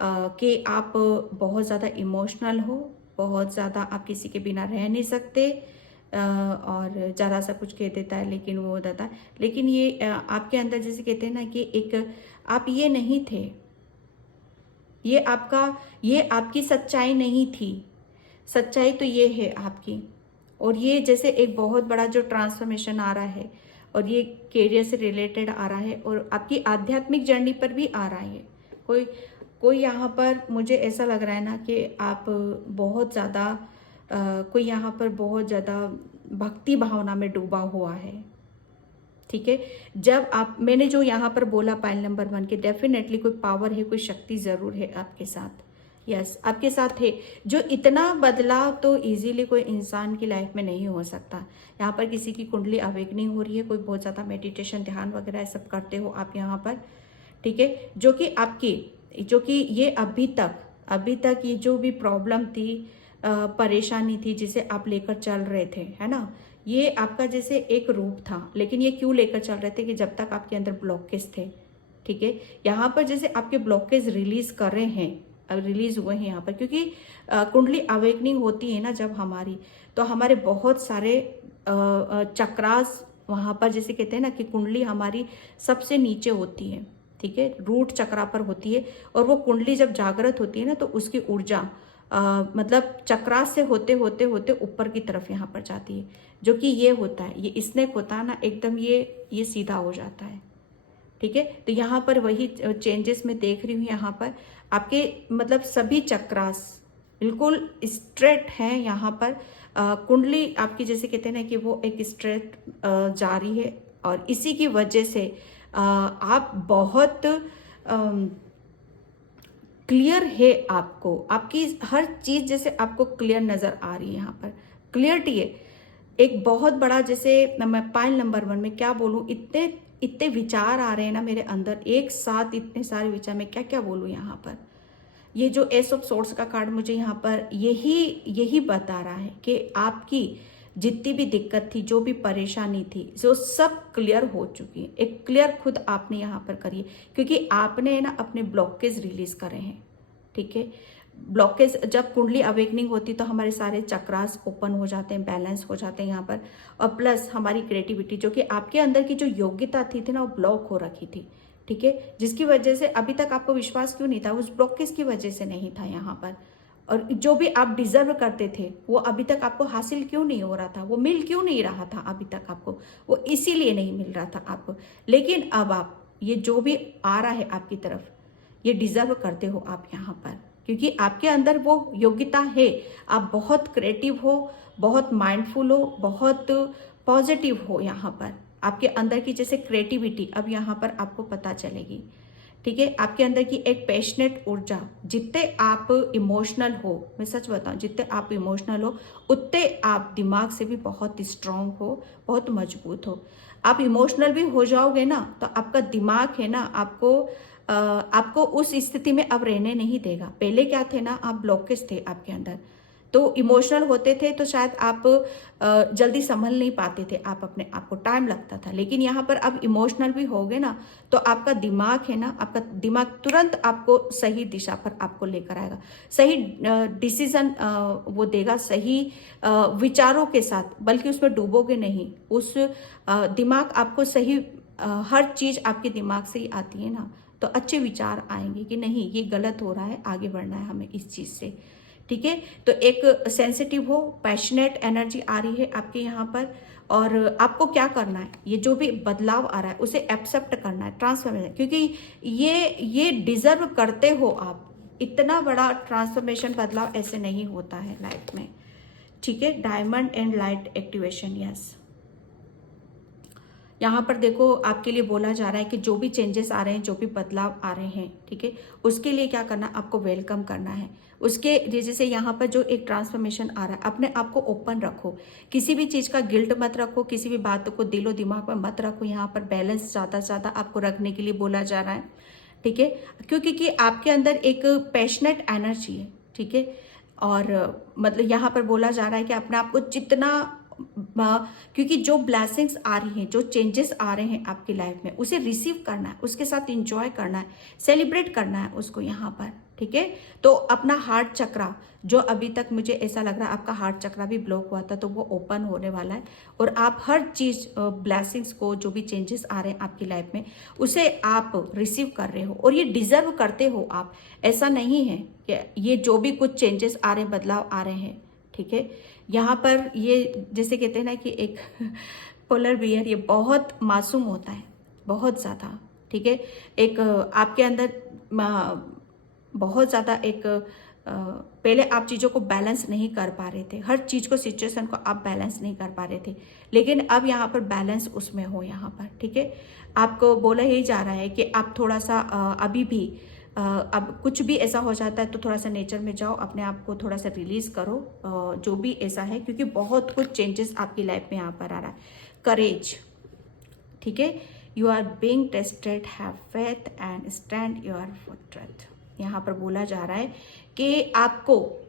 कि आप बहुत ज़्यादा इमोशनल हो, बहुत ज़्यादा आप किसी के बिना रह नहीं सकते, और ज़रा सा कुछ कह देता है लेकिन वो हो जाता है। लेकिन ये आपके अंदर जैसे कहते हैं ना कि एक आप ये नहीं थे, ये आपकी सच्चाई नहीं थी। सच्चाई तो ये है आपकी, और ये जैसे एक बहुत बड़ा जो ट्रांसफॉर्मेशन आ रहा है, और ये कैरियर से रिलेटेड आ रहा है, और आपकी आध्यात्मिक जर्नी पर भी आ रहा है। कोई यहाँ पर मुझे ऐसा लग रहा है ना कि आप बहुत ज़्यादा कोई यहाँ पर बहुत ज़्यादा भक्ति भावना में डूबा हुआ है। ठीक है, मैंने जो यहाँ पर बोला पाइल नंबर 1 के, डेफिनेटली कोई पावर है, कोई शक्ति ज़रूर है आपके साथ। यस, आपके साथ है। जो इतना बदलाव तो इजीली कोई इंसान की लाइफ में नहीं हो सकता। यहाँ पर किसी की कुंडली अवेकनिंग हो रही है, कोई बहुत ज़्यादा मेडिटेशन, ध्यान वगैरह सब करते हो आप यहाँ पर। ठीक है, जो कि ये अभी तक ये जो भी प्रॉब्लम थी, परेशानी थी, जिसे आप लेकर चल रहे थे, है ना, ये आपका जैसे एक रूप था। लेकिन ये क्यों लेकर चल रहे थे? कि जब तक आपके अंदर ब्लॉकेज थे। ठीक है, यहाँ पर जैसे आपके ब्लॉकेज रिलीज कर रहे हैं, रिलीज हुए हैं यहाँ पर, क्योंकि कुंडली अवेकनिंग होती है ना जब हमारी, तो हमारे बहुत सारे चक्रास वहाँ पर, जैसे कहते हैं ना कि कुंडली हमारी सबसे नीचे होती है। ठीक है, रूट चक्रा पर होती है, और वो कुंडली जब जागृत होती है ना, तो उसकी ऊर्जा मतलब चक्रास से होते होते होते ऊपर की तरफ यहाँ पर जाती है, जो कि ये होता है, ये स्नेक होता है ना, एकदम ये सीधा हो जाता है। ठीक है, तो यहाँ पर वही चेंजेस मैं देख रही हूँ। यहाँ पर आपके मतलब सभी चक्रास बिल्कुल स्ट्रेट हैं यहाँ पर। कुंडली आपकी जैसे कहते हैं ना कि वो एक स्ट्रेट जा रही है, और इसी की वजह से आप बहुत क्लियर है, आपकी हर चीज जैसे आपको क्लियर नजर आ रही है। यहाँ पर क्लियरिटी है, एक बहुत बड़ा, जैसे मैं पाइल नंबर 1 में क्या बोलूं, इतने विचार आ रहे हैं ना मेरे अंदर एक साथ, इतने सारे विचार, मैं क्या क्या बोलूं यहाँ पर। ये जो एस ऑफ सोर्स का कार्ड मुझे यहाँ पर यही बता रहा है कि आपकी जितनी भी दिक्कत थी, जो भी परेशानी थी, जो सब क्लियर हो चुकी है। एक क्लियर खुद आपने यहाँ पर करी है, क्योंकि आपने ना अपने ब्लॉकेज रिलीज करे हैं। ठीक है, ब्लॉकेज जब कुंडली अवेकनिंग होती तो हमारे सारे चक्रास ओपन हो जाते हैं, बैलेंस हो जाते हैं यहाँ पर, और प्लस हमारी क्रिएटिविटी, जो कि आपके अंदर की जो योग्यता थी ना, वो ब्लॉक हो रखी थी। ठीक है, जिसकी वजह से अभी तक आपको विश्वास क्यों नहीं था, उस ब्लॉकेज की वजह से नहीं था यहाँ पर। और जो भी आप डिजर्व करते थे, वो अभी तक आपको हासिल क्यों नहीं हो रहा था, वो मिल क्यों नहीं रहा था अभी तक आपको, वो इसीलिए नहीं मिल रहा था आपको। लेकिन अब आप ये जो भी आ रहा है आपकी तरफ, ये डिजर्व करते हो आप यहाँ पर, क्योंकि आपके अंदर वो योग्यता है। आप बहुत क्रिएटिव हो, बहुत माइंडफुल हो, बहुत पॉजिटिव हो। यहाँ पर आपके अंदर की जैसे क्रिएटिविटी अब यहाँ पर आपको पता चलेगी। ठीक है, आपके अंदर की एक पैशनेट ऊर्जा, जितने आप इमोशनल हो, मैं सच बताऊं, जितने आप इमोशनल हो, उतने आप दिमाग से भी बहुत स्ट्रांग हो, बहुत मजबूत हो। आप इमोशनल भी हो जाओगे ना, तो आपका दिमाग है ना, आपको उस स्थिति में अब रहने नहीं देगा। पहले क्या थे ना, आप ब्लॉकेज थे आपके अंदर, तो इमोशनल होते थे तो शायद आप जल्दी संभल नहीं पाते थे, आप अपने आप को टाइम लगता था। लेकिन यहाँ पर अब इमोशनल भी हो गए ना, तो आपका दिमाग है ना, आपका दिमाग तुरंत आपको सही दिशा पर आपको लेकर आएगा, सही डिसीजन वो देगा, सही विचारों के साथ, बल्कि उसमें डूबोगे नहीं। उस दिमाग आपको सही हर चीज आपके दिमाग से ही आती है ना, तो अच्छे विचार आएंगे कि नहीं, ये गलत हो रहा है, आगे बढ़ना है हमें इस चीज से। ठीक है, तो एक सेंसिटिव हो, पैशनेट एनर्जी आ रही है आपके यहाँ पर, और आपको क्या करना है, ये जो भी बदलाव आ रहा है उसे एक्सेप्ट करना है, ट्रांसफॉर्मेशन, क्योंकि ये डिजर्व करते हो आप। इतना बड़ा ट्रांसफॉर्मेशन, बदलाव ऐसे नहीं होता है लाइफ में। ठीक है, diamond and light activation, yes. यहाँ पर देखो, आपके लिए बोला जा रहा है कि जो भी चेंजेस आ रहे हैं, जो भी बदलाव आ रहे हैं, ठीक है, उसके लिए क्या करना, आपको वेलकम करना है। उसके जैसे यहाँ पर जो एक ट्रांसफॉर्मेशन आ रहा है, अपने आप को ओपन रखो, किसी भी चीज का गिल्ट मत रखो, किसी भी बात को दिलो दिमाग में मत रखो। यहाँ पर बैलेंस ज्यादा से ज्यादा आपको रखने के लिए बोला जा रहा है। ठीक है, क्योंकि आपके अंदर एक पैशनेट एनर्जी है, ठीक है। और मतलब यहाँ पर बोला जा रहा है कि अपने आप को जितना क्योंकि जो ब्लेसिंग्स आ रही हैं, जो चेंजेस आ रहे हैं आपकी लाइफ में, उसे रिसीव करना है, उसके साथ इंजॉय करना है, सेलिब्रेट करना है उसको यहाँ पर, ठीक है। तो अपना हार्ट चक्रा, जो अभी तक मुझे ऐसा लग रहा है आपका हार्ट चक्रा भी ब्लॉक हुआ था, तो वो ओपन होने वाला है और आप हर चीज ब्लेसिंग्स को, जो भी चेंजेस आ रहे हैं आपकी लाइफ में, उसे आप रिसीव कर रहे हो और ये डिजर्व करते हो आप। ऐसा नहीं है कि ये जो भी कुछ चेंजेस आ रहे हैं, बदलाव आ रहे हैं, ठीक है। यहाँ पर ये जैसे कहते हैं ना कि एक पोलर बियर, ये बहुत मासूम होता है, बहुत ज़्यादा, ठीक है। एक आपके अंदर बहुत ज़्यादा एक पहले आप चीज़ों को बैलेंस नहीं कर पा रहे थे, हर चीज़ को, सिचुएशन को आप बैलेंस नहीं कर पा रहे थे, लेकिन अब यहाँ पर बैलेंस उसमें हो यहाँ पर, ठीक है। आपको बोला ही जा रहा है कि आप थोड़ा सा अभी भी अब कुछ भी ऐसा हो जाता है तो थोड़ा सा नेचर में जाओ, अपने आप को थोड़ा सा रिलीज करो, जो भी ऐसा है, क्योंकि बहुत कुछ चेंजेस आपकी लाइफ में यहाँ पर आ रहा है। करेज, ठीक है, you are being tested, have faith and stand your for truth. यहाँ पर बोला जा रहा है कि आपको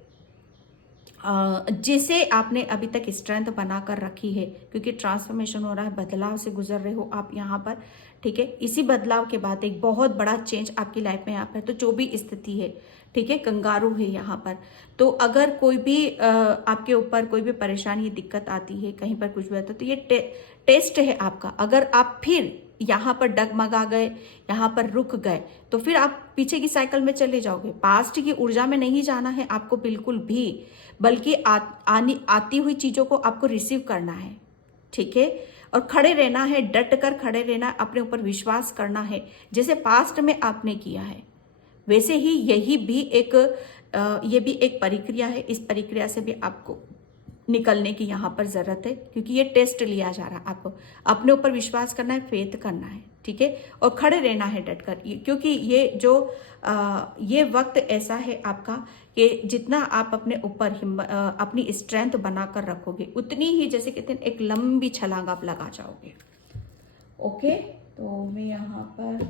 जिसे आपने अभी तक स्ट्रेंथ बनाकर रखी है, क्योंकि ट्रांसफॉर्मेशन हो रहा है, बदलाव से गुजर रहे हो आप यहाँ पर, ठीक है। इसी बदलाव के बाद एक बहुत बड़ा चेंज आपकी लाइफ में यहाँ पर, तो जो भी स्थिति है, ठीक है, कंगारू है यहाँ पर। तो अगर कोई भी आपके ऊपर कोई भी परेशानी, दिक्कत आती है, कहीं पर कुछ भी आता है, तो ये टेस्ट है आपका। अगर आप फिर यहाँ पर डगमगा गए, यहाँ पर रुक गए, तो फिर आप पीछे की साइकिल में चले जाओगे। पास्ट की ऊर्जा में नहीं जाना है आपको बिल्कुल भी, बल्कि आती हुई चीजों को आपको रिसीव करना है, ठीक है। और खड़े रहना है, डट कर खड़े रहना, अपने ऊपर विश्वास करना है, जैसे पास्ट में आपने किया है वैसे ही यही भी एक ये भी एक प्रक्रिया है। इस प्रक्रिया से भी आपको निकलने की यहाँ पर जरूरत है, क्योंकि ये टेस्ट लिया जा रहा है। आपको अपने ऊपर विश्वास करना है, फेथ करना है, ठीक है, और खड़े रहना है डटकर, क्योंकि ये जो ये वक्त ऐसा है आपका कि जितना आप अपने ऊपर अपनी स्ट्रेंथ बनाकर रखोगे, उतनी ही, जैसे कहते हैं, एक लंबी छलांग आप लगा जाओगे। ओके, तो मैं यहाँ पर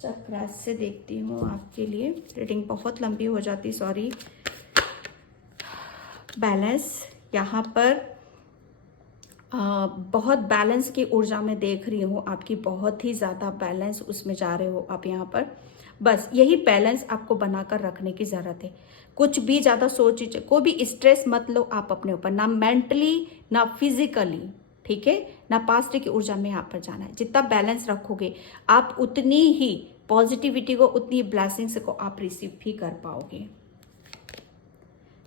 चक्रास से देखती हूँ आपके लिए। रीडिंग बहुत लंबी हो जाती, सॉरी। बैलेंस, यहाँ पर बहुत बैलेंस की ऊर्जा में देख रही हूँ आपकी, बहुत ही ज़्यादा बैलेंस उसमें जा रहे हो आप यहाँ पर। बस यही बैलेंस आपको बनाकर रखने की ज़रूरत है। कुछ भी ज़्यादा सोच, कोई भी स्ट्रेस मत लो आप अपने ऊपर, ना मेंटली ना फिजिकली, ठीक है, ना पास्ट की ऊर्जा में यहाँ पर जाना है। जितना बैलेंस रखोगे आप, उतनी ही पॉजिटिविटी को, उतनी ब्लेसिंग्स को आप रिसीव भी कर पाओगे,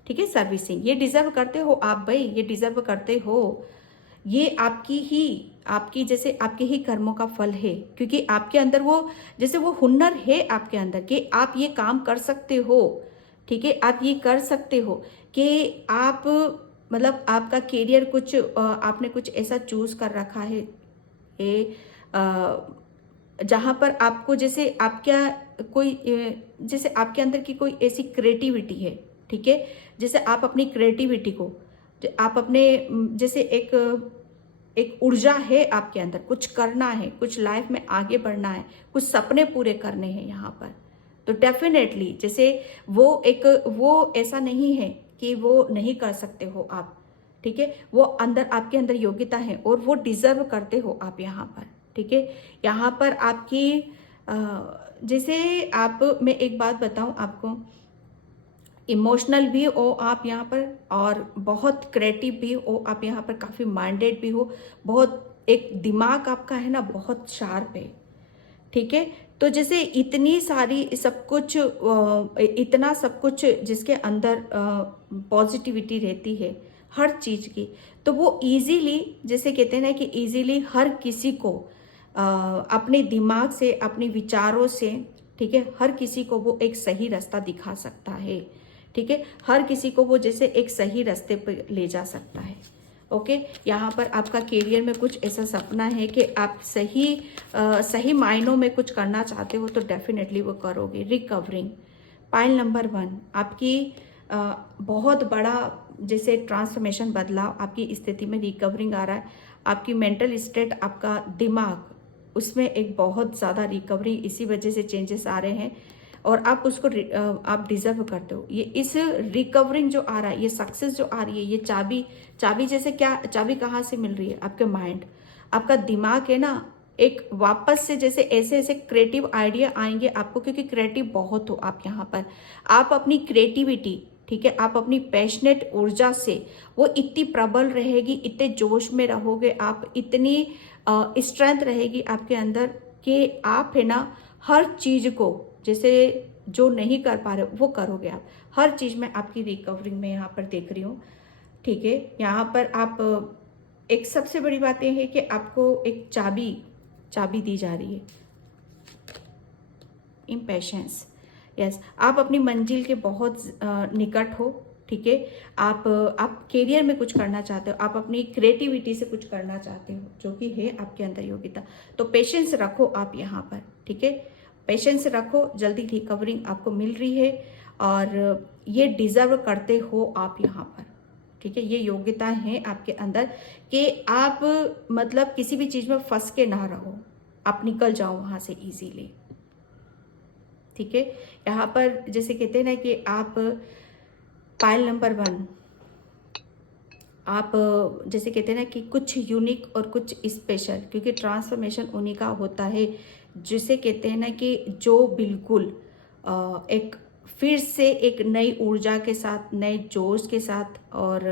ठीक है। सर्विसिंग, ये डिजर्व करते हो आप भाई, ये डिजर्व करते हो। ये आपकी जैसे आपके ही कर्मों का फल है, क्योंकि आपके अंदर वो, जैसे वो हुनर है आपके अंदर कि आप ये काम कर सकते हो, ठीक है। आप ये कर सकते हो कि आप, मतलब आपका कैरियर कुछ आपने कुछ ऐसा चूज कर रखा है जहां पर आपको, जैसे आपका कोई, जैसे आपके अंदर की कोई ऐसी क्रिएटिविटी है, ठीक है, जैसे आप अपनी क्रिएटिविटी को, आप अपने, जैसे एक ऊर्जा है आपके अंदर, कुछ करना है, कुछ लाइफ में आगे बढ़ना है, कुछ सपने पूरे करने हैं यहाँ पर, तो डेफिनेटली जैसे वो ऐसा नहीं है कि वो नहीं कर सकते हो आप, ठीक है। वो आपके अंदर योग्यता है और वो डिजर्व करते हो आप यहाँ पर, ठीक है। यहाँ पर आपकी जैसे आप, मैं एक बात बताऊं आपको, इमोशनल भी हो आप यहाँ पर, और बहुत क्रिएटिव भी हो आप यहाँ पर, काफ़ी माइंडेड भी हो, बहुत एक दिमाग आपका है ना, बहुत शार्प है, ठीक है। तो जैसे इतनी सारी सब कुछ, इतना सब कुछ जिसके अंदर पॉजिटिविटी रहती है हर चीज़ की, तो वो इजीली, जैसे कहते हैं ना कि इजीली हर किसी को अपने दिमाग से, अपने विचारों से, ठीक है, हर किसी को वो एक सही रास्ता दिखा सकता है, ठीक है। हर किसी को वो जैसे एक सही रास्ते पर ले जा सकता है। ओके, यहाँ पर आपका करियर में कुछ ऐसा सपना है कि आप सही मायनों में कुछ करना चाहते हो, तो डेफिनेटली वो करोगे। रिकवरिंग, पाइल नंबर 1, आपकी बहुत बड़ा जैसे ट्रांसफॉर्मेशन, बदलाव आपकी स्थिति में, रिकवरिंग आ रहा है। आपकी मेंटल स्टेट, आपका दिमाग, उसमें एक बहुत ज़्यादा रिकवरी इसी वजह से चेंजेस आ रहे हैं और आप उसको आप डिजर्व करते हो। ये इस रिकवरिंग जो आ रहा है, ये सक्सेस जो आ रही है, ये चाबी जैसे क्या, चाबी कहाँ से मिल रही है? आपके माइंड, आपका दिमाग है ना, एक वापस से जैसे ऐसे ऐसे क्रिएटिव आइडिया आएंगे आपको, क्योंकि क्रिएटिव बहुत हो आप यहाँ पर। आप अपनी क्रिएटिविटी, ठीक है, आप अपनी पैशनेट ऊर्जा से वो इतनी प्रबल रहेगी, इतने जोश में रहोगे आप, इतनी स्ट्रेंथ रहेगी आपके अंदर कि आप है ना हर चीज को, जैसे जो नहीं कर पा रहे वो करोगे आप। हर चीज में आपकी रिकवरिंग में यहाँ पर देख रही हूँ, ठीक है। यहाँ पर आप एक सबसे बड़ी बात यह है कि आपको एक चाबी दी जा रही है, इम्पेशेंस। यस, आप अपनी मंजिल के बहुत निकट हो, ठीक है। आप कैरियर में कुछ करना चाहते हो, आप अपनी क्रिएटिविटी से कुछ करना चाहते हो, जो कि है आपके अंदर योग्यता। तो पेशेंस रखो आप यहाँ पर, ठीक है, पेशेंस रखो, जल्दी रिकवरिंग आपको मिल रही है और ये डिजर्व करते हो आप यहाँ पर, ठीक है। ये योग्यता है आपके अंदर कि आप मतलब किसी भी चीज में फंस के ना रहो, आप निकल जाओ वहां से इजीली, ठीक है। यहाँ पर जैसे कहते हैं ना कि आप पाइल नंबर 1, आप जैसे कहते हैं ना कि कुछ यूनिक और कुछ स्पेशल, क्योंकि ट्रांसफॉर्मेशन उन्हीं का होता है जिसे कहते हैं ना कि जो बिल्कुल एक फिर से एक नई ऊर्जा के साथ, नए जोश के साथ और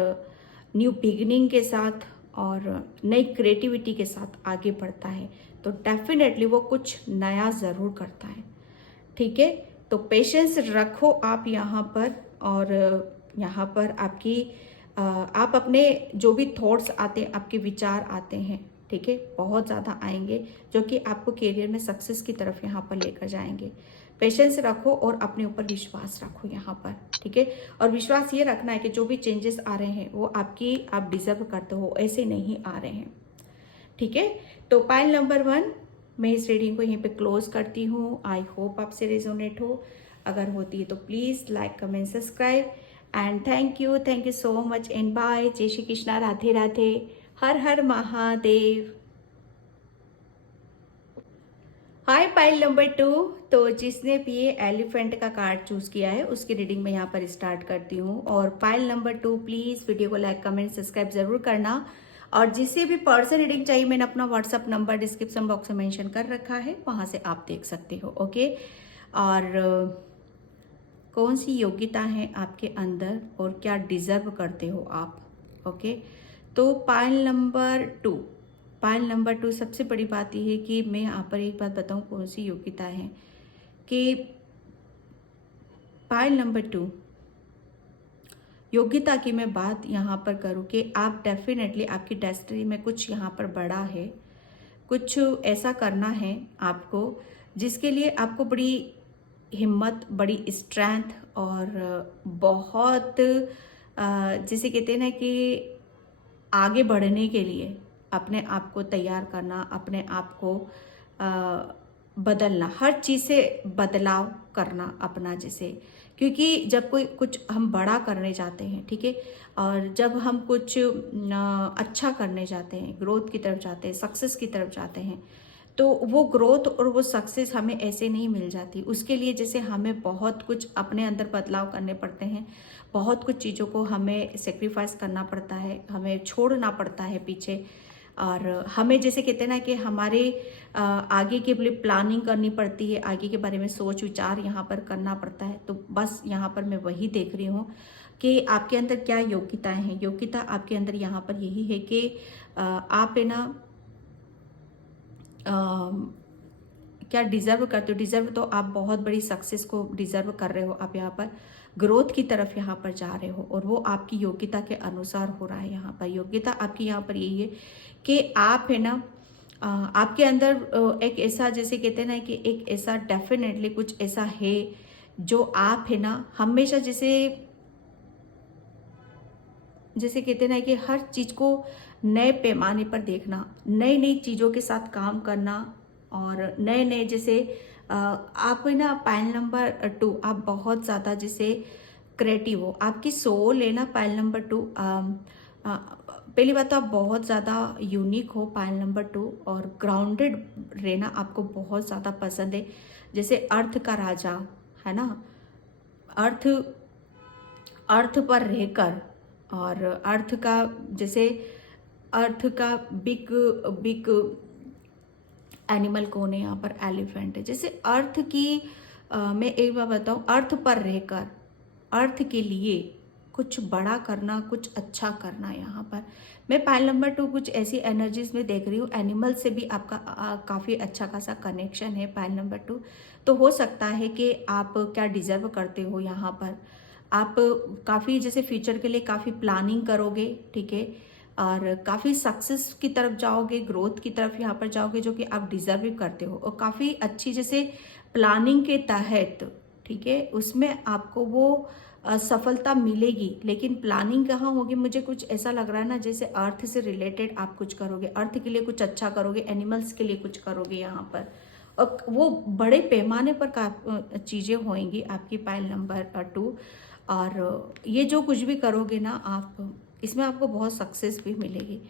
न्यू बिगिनिंग के साथ और नई क्रिएटिविटी के साथ आगे बढ़ता है। तो डेफिनेटली वो कुछ नया ज़रूर करता है, ठीक है। तो पेशेंस रखो आप यहाँ पर और यहाँ पर आपकी आप अपने जो भी थॉट्स आते हैं, आपके विचार आते हैं, ठीक है, बहुत ज़्यादा आएंगे जो कि आपको करियर में सक्सेस की तरफ यहाँ पर लेकर जाएंगे। पेशेंस रखो और अपने ऊपर विश्वास रखो यहाँ पर, ठीक है। और विश्वास ये रखना है कि जो भी चेंजेस आ रहे हैं वो आप डिजर्व करते हो, ऐसे नहीं आ रहे हैं, ठीक है। तो पाइल नंबर 1 मैं इस रीडिंग को यहीं पे क्लोज करती हूँ। आई होप आपसे रेजोनेट हो, अगर होती है तो please like comment subscribe and thank you so much and bye. जय Shri Krishna, Radhe Radhe, Har Har Mahadev. Hi pile number 2, तो जिसने भी ये एलिफेंट का कार्ड चूज किया है उसकी रीडिंग मैं यहाँ पर स्टार्ट करती हूँ। और पाइल नंबर 2 प्लीज वीडियो को लाइक कमेंट सब्सक्राइब जरूर करना। और जिसे भी पर्सनल रीडिंग चाहिए मैंने अपना व्हाट्सअप नंबर डिस्क्रिप्शन बॉक्स में मेंशन कर रखा है, वहां से आप देख सकते हो, ओके। और कौन सी योग्यता है आपके अंदर और क्या डिजर्व करते हो आप, ओके। तो पाइल नंबर 2 सबसे बड़ी बात यह है कि मैं यहाँ पर एक बात बताऊँ कौन सी योग्यता है कि पाइल नंबर 2 योग्यता की मैं बात यहाँ पर करूँ कि आप डेफिनेटली आपकी डेस्टिनी में कुछ यहाँ पर बड़ा है, कुछ ऐसा करना है आपको जिसके लिए आपको बड़ी हिम्मत, बड़ी स्ट्रेंथ और बहुत जिसे कहते हैं ना कि आगे बढ़ने के लिए अपने आप को तैयार करना, अपने आप को बदलना, हर चीज़ से बदलाव करना अपना, जैसे क्योंकि जब कोई कुछ हम बड़ा करने जाते हैं, ठीक है, और जब हम कुछ अच्छा करने जाते हैं, ग्रोथ की तरफ जाते हैं, सक्सेस की तरफ जाते हैं, तो वो ग्रोथ और वो सक्सेस हमें ऐसे नहीं मिल जाती। उसके लिए जैसे हमें बहुत कुछ अपने अंदर बदलाव करने पड़ते हैं, बहुत कुछ चीज़ों को हमें सेक्रीफाइस करना पड़ता है, हमें छोड़ना पड़ता है पीछे। और हमें जैसे कहते हैं ना कि हमारे आगे के लिए प्लानिंग करनी पड़ती है, आगे के बारे में सोच विचार यहाँ पर करना पड़ता है। तो बस यहाँ पर मैं वही देख रही हूँ कि आपके अंदर क्या योग्यताएं हैं। योग्यता आपके अंदर यहाँ पर यही है कि आप है ना क्या डिजर्व करते हो। डिजर्व तो आप बहुत बड़ी सक्सेस को डिजर्व कर रहे हो, आप यहाँ पर ग्रोथ की तरफ यहाँ पर जा रहे हो और वो आपकी योग्यता के अनुसार हो रहा है। यहाँ पर योग्यता आपकी यहाँ पर यही है कि आप है ना आपके अंदर एक ऐसा, जैसे कहते हैं ना कि एक ऐसा डेफिनेटली कुछ ऐसा है जो आप है ना हमेशा जैसे कहते हैं ना कि हर चीज को नए पैमाने पर देखना, नई नई चीजों के साथ काम करना और नए नए जैसे आप है ना पाइल नंबर 2 आप बहुत ज़्यादा जैसे क्रिएटिव हो, आपकी सोल है ना पाइल नंबर 2 पहली बात तो आप बहुत ज़्यादा यूनिक हो पायल नंबर 2, और ग्राउंडेड रहना आपको बहुत ज़्यादा पसंद है। जैसे अर्थ का राजा है ना, अर्थ अर्थ पर रहकर, और अर्थ का जैसे अर्थ का बिग बिग एनिमल कौन है यहाँ पर, एलिफेंट है। जैसे अर्थ की मैं एक बार बताऊँ, अर्थ पर रहकर अर्थ के लिए कुछ बड़ा करना, कुछ अच्छा करना। यहाँ पर मैं पायल नंबर 2 कुछ ऐसी एनर्जीज में देख रही हूँ। एनिमल से भी आपका काफ़ी अच्छा खासा कनेक्शन है पायल नंबर 2। तो हो सकता है कि आप क्या डिजर्व करते हो, यहाँ पर आप काफ़ी जैसे फ्यूचर के लिए काफ़ी प्लानिंग करोगे, ठीक है, और काफ़ी सक्सेस की तरफ जाओगे, ग्रोथ की तरफ यहाँ पर जाओगे, जो कि आप डिजर्व भी करते हो। और काफ़ी अच्छी जैसे प्लानिंग के तहत, ठीक है, उसमें आपको वो सफलता मिलेगी। लेकिन प्लानिंग कहाँ होगी, मुझे कुछ ऐसा लग रहा है ना, जैसे अर्थ से रिलेटेड आप कुछ करोगे, अर्थ के लिए कुछ अच्छा करोगे, एनिमल्स के लिए कुछ करोगे यहाँ पर, और वो बड़े पैमाने पर चीज़ें होंगी आपकी पायल नंबर 2। और ये जो कुछ भी करोगे ना आप, इसमें आपको बहुत सक्सेस भी मिलेगी।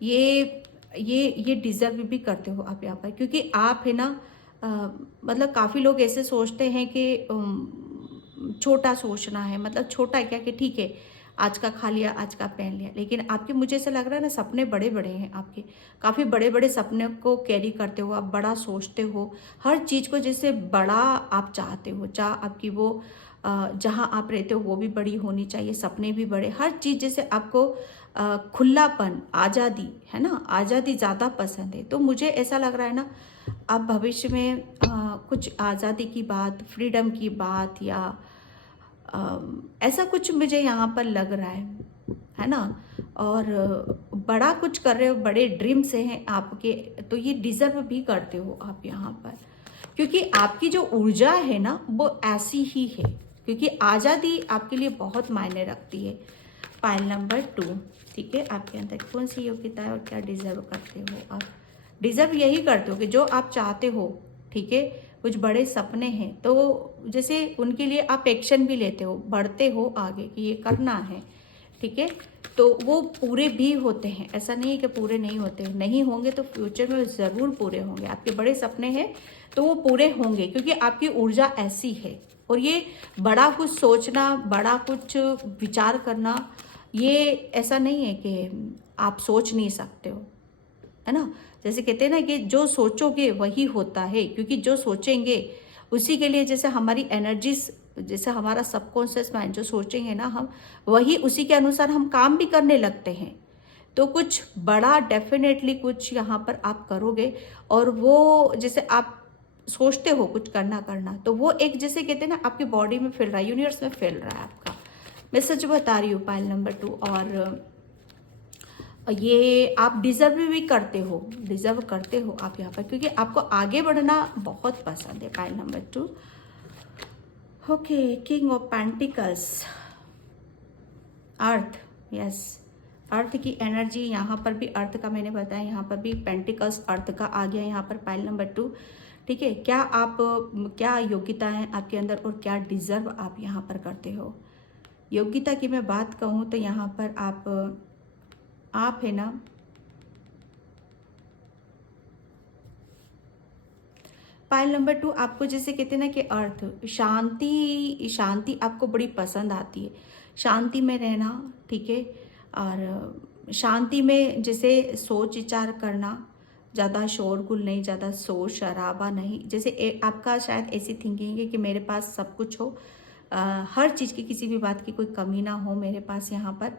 ये डिज़र्व भी करते हो आप यहाँ पर, क्योंकि आप है ना मतलब काफ़ी लोग ऐसे सोचते हैं कि छोटा सोचना है, मतलब छोटा क्या कि ठीक है आज का खा लिया, आज का पहन लिया। लेकिन आपके, मुझे ऐसा लग रहा है ना, सपने बड़े बड़े हैं आपके, काफ़ी बड़े बड़े सपने को कैरी करते हो आप, बड़ा सोचते हो हर चीज़ को, जैसे बड़ा आप चाहते हो। चाह आपकी वो जहाँ आप रहते हो वो भी बड़ी होनी चाहिए, सपने भी बड़े, हर चीज़ जैसे आपको खुलापन, आज़ादी है ना, आज़ादी ज़्यादा पसंद है। तो मुझे ऐसा लग रहा है ना, आप भविष्य में कुछ आज़ादी की बात, फ्रीडम की बात, या ऐसा कुछ मुझे यहाँ पर लग रहा है ना। और बड़ा कुछ कर रहे हो, बड़े ड्रीम से हैं आपके, तो ये डिज़र्व भी करते हो आप यहाँ पर, क्योंकि आपकी जो ऊर्जा है ना वो ऐसी ही है, क्योंकि आज़ादी आपके लिए बहुत मायने रखती है। पायल नंबर 2, ठीक है, आपके अंदर कौन सी योग्यता है और क्या डिज़र्व करते हो आप। डिज़र्व यही करते हो कि जो आप चाहते हो, ठीक है, कुछ बड़े सपने हैं, तो जैसे उनके लिए आप एक्शन भी लेते हो, बढ़ते हो आगे कि ये करना है, ठीक है, तो वो पूरे भी होते हैं। ऐसा नहीं है कि पूरे नहीं होते, नहीं होंगे तो फ्यूचर में ज़रूर पूरे होंगे। आपके बड़े सपने हैं तो वो पूरे होंगे, क्योंकि आपकी ऊर्जा ऐसी है। और ये बड़ा कुछ सोचना, बड़ा कुछ विचार करना, ये ऐसा नहीं है कि आप सोच नहीं सकते हो, है ना। जैसे कहते हैं ना कि जो सोचोगे वही होता है, क्योंकि जो सोचेंगे उसी के लिए, जैसे हमारी एनर्जीज, जैसे हमारा सबकॉन्शियस माइंड जो सोचेंगे ना हम, वही उसी के अनुसार हम काम भी करने लगते हैं। तो कुछ बड़ा डेफिनेटली कुछ यहाँ पर आप करोगे, और वो जैसे आप सोचते हो कुछ करना, तो वो एक जैसे कहते हैं ना आपकी बॉडी में फैल रहा है, यूनिवर्स में फैल रहा है आपका। मैं सच बता रही हूँ पायल नंबर 2। और ये आप डिजर्व करते हो आप यहाँ पर, क्योंकि आपको आगे बढ़ना बहुत पसंद है Payal number 2। Okay, king of pentacles, earth, yes, earth की एनर्जी यहाँ पर भी, अर्थ का मैंने बताया, यहाँ पर भी पेंटिकल्स अर्थ का आ गया यहाँ पर पायल नंबर 2, ठीक है। क्या योग्यता है आपके अंदर और क्या डिजर्व आप यहाँ पर करते हो। योग्यता की मैं बात कहूँ तो यहाँ पर आप है ना, पायल नंबर 2 आपको जैसे कहते हैं ना कि अर्थ, शांति आपको बड़ी पसंद आती है, शांति में रहना, ठीक है। और शांति में जैसे सोच विचार करना, ज़्यादा शोरगुल नहीं, ज़्यादा शोर शराबा नहीं। जैसे आपका शायद ऐसी थिंकिंग है कि मेरे पास सब कुछ हो, हर चीज़ की, किसी भी बात की कोई कमी ना हो मेरे पास यहाँ पर।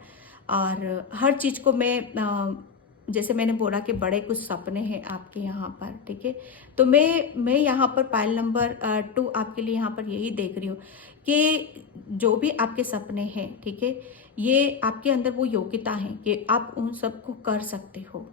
और हर चीज़ को मैं जैसे मैंने बोला कि बड़े कुछ सपने हैं आपके यहाँ पर, ठीक है। तो मैं यहाँ पर पायल नंबर 2 आपके लिए यहाँ पर यही देख रही हूँ कि जो भी आपके सपने हैं, ठीक है, ये आपके अंदर वो योग्यता है कि आप उन सबको कर सकते हो।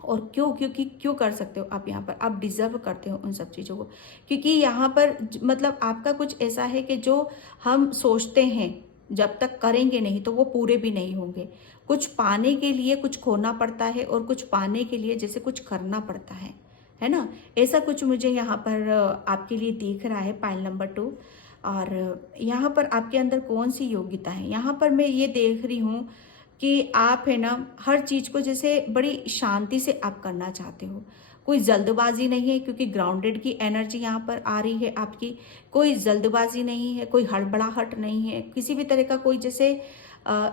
और क्यों कर सकते हो आप यहाँ पर, आप डिजर्व करते हो उन सब चीज़ों को, क्योंकि यहाँ पर मतलब आपका कुछ ऐसा है कि जो हम सोचते हैं जब तक करेंगे नहीं तो वो पूरे भी नहीं होंगे। कुछ पाने के लिए कुछ खोना पड़ता है, और कुछ पाने के लिए जैसे कुछ करना पड़ता है ना। ऐसा कुछ मुझे यहाँ पर आपके लिए दिख रहा है पायल नंबर 2। और यहाँ पर आपके अंदर कौन सी योग्यता है, यहाँ पर मैं ये देख रही हूँ कि आप है ना हर चीज़ को जैसे बड़ी शांति से आप करना चाहते हो। कोई जल्दबाजी नहीं है, क्योंकि ग्राउंडेड की एनर्जी यहाँ पर आ रही है आपकी। कोई जल्दबाजी नहीं है, कोई हड़बड़ाहट नहीं है, किसी भी तरह का कोई जैसे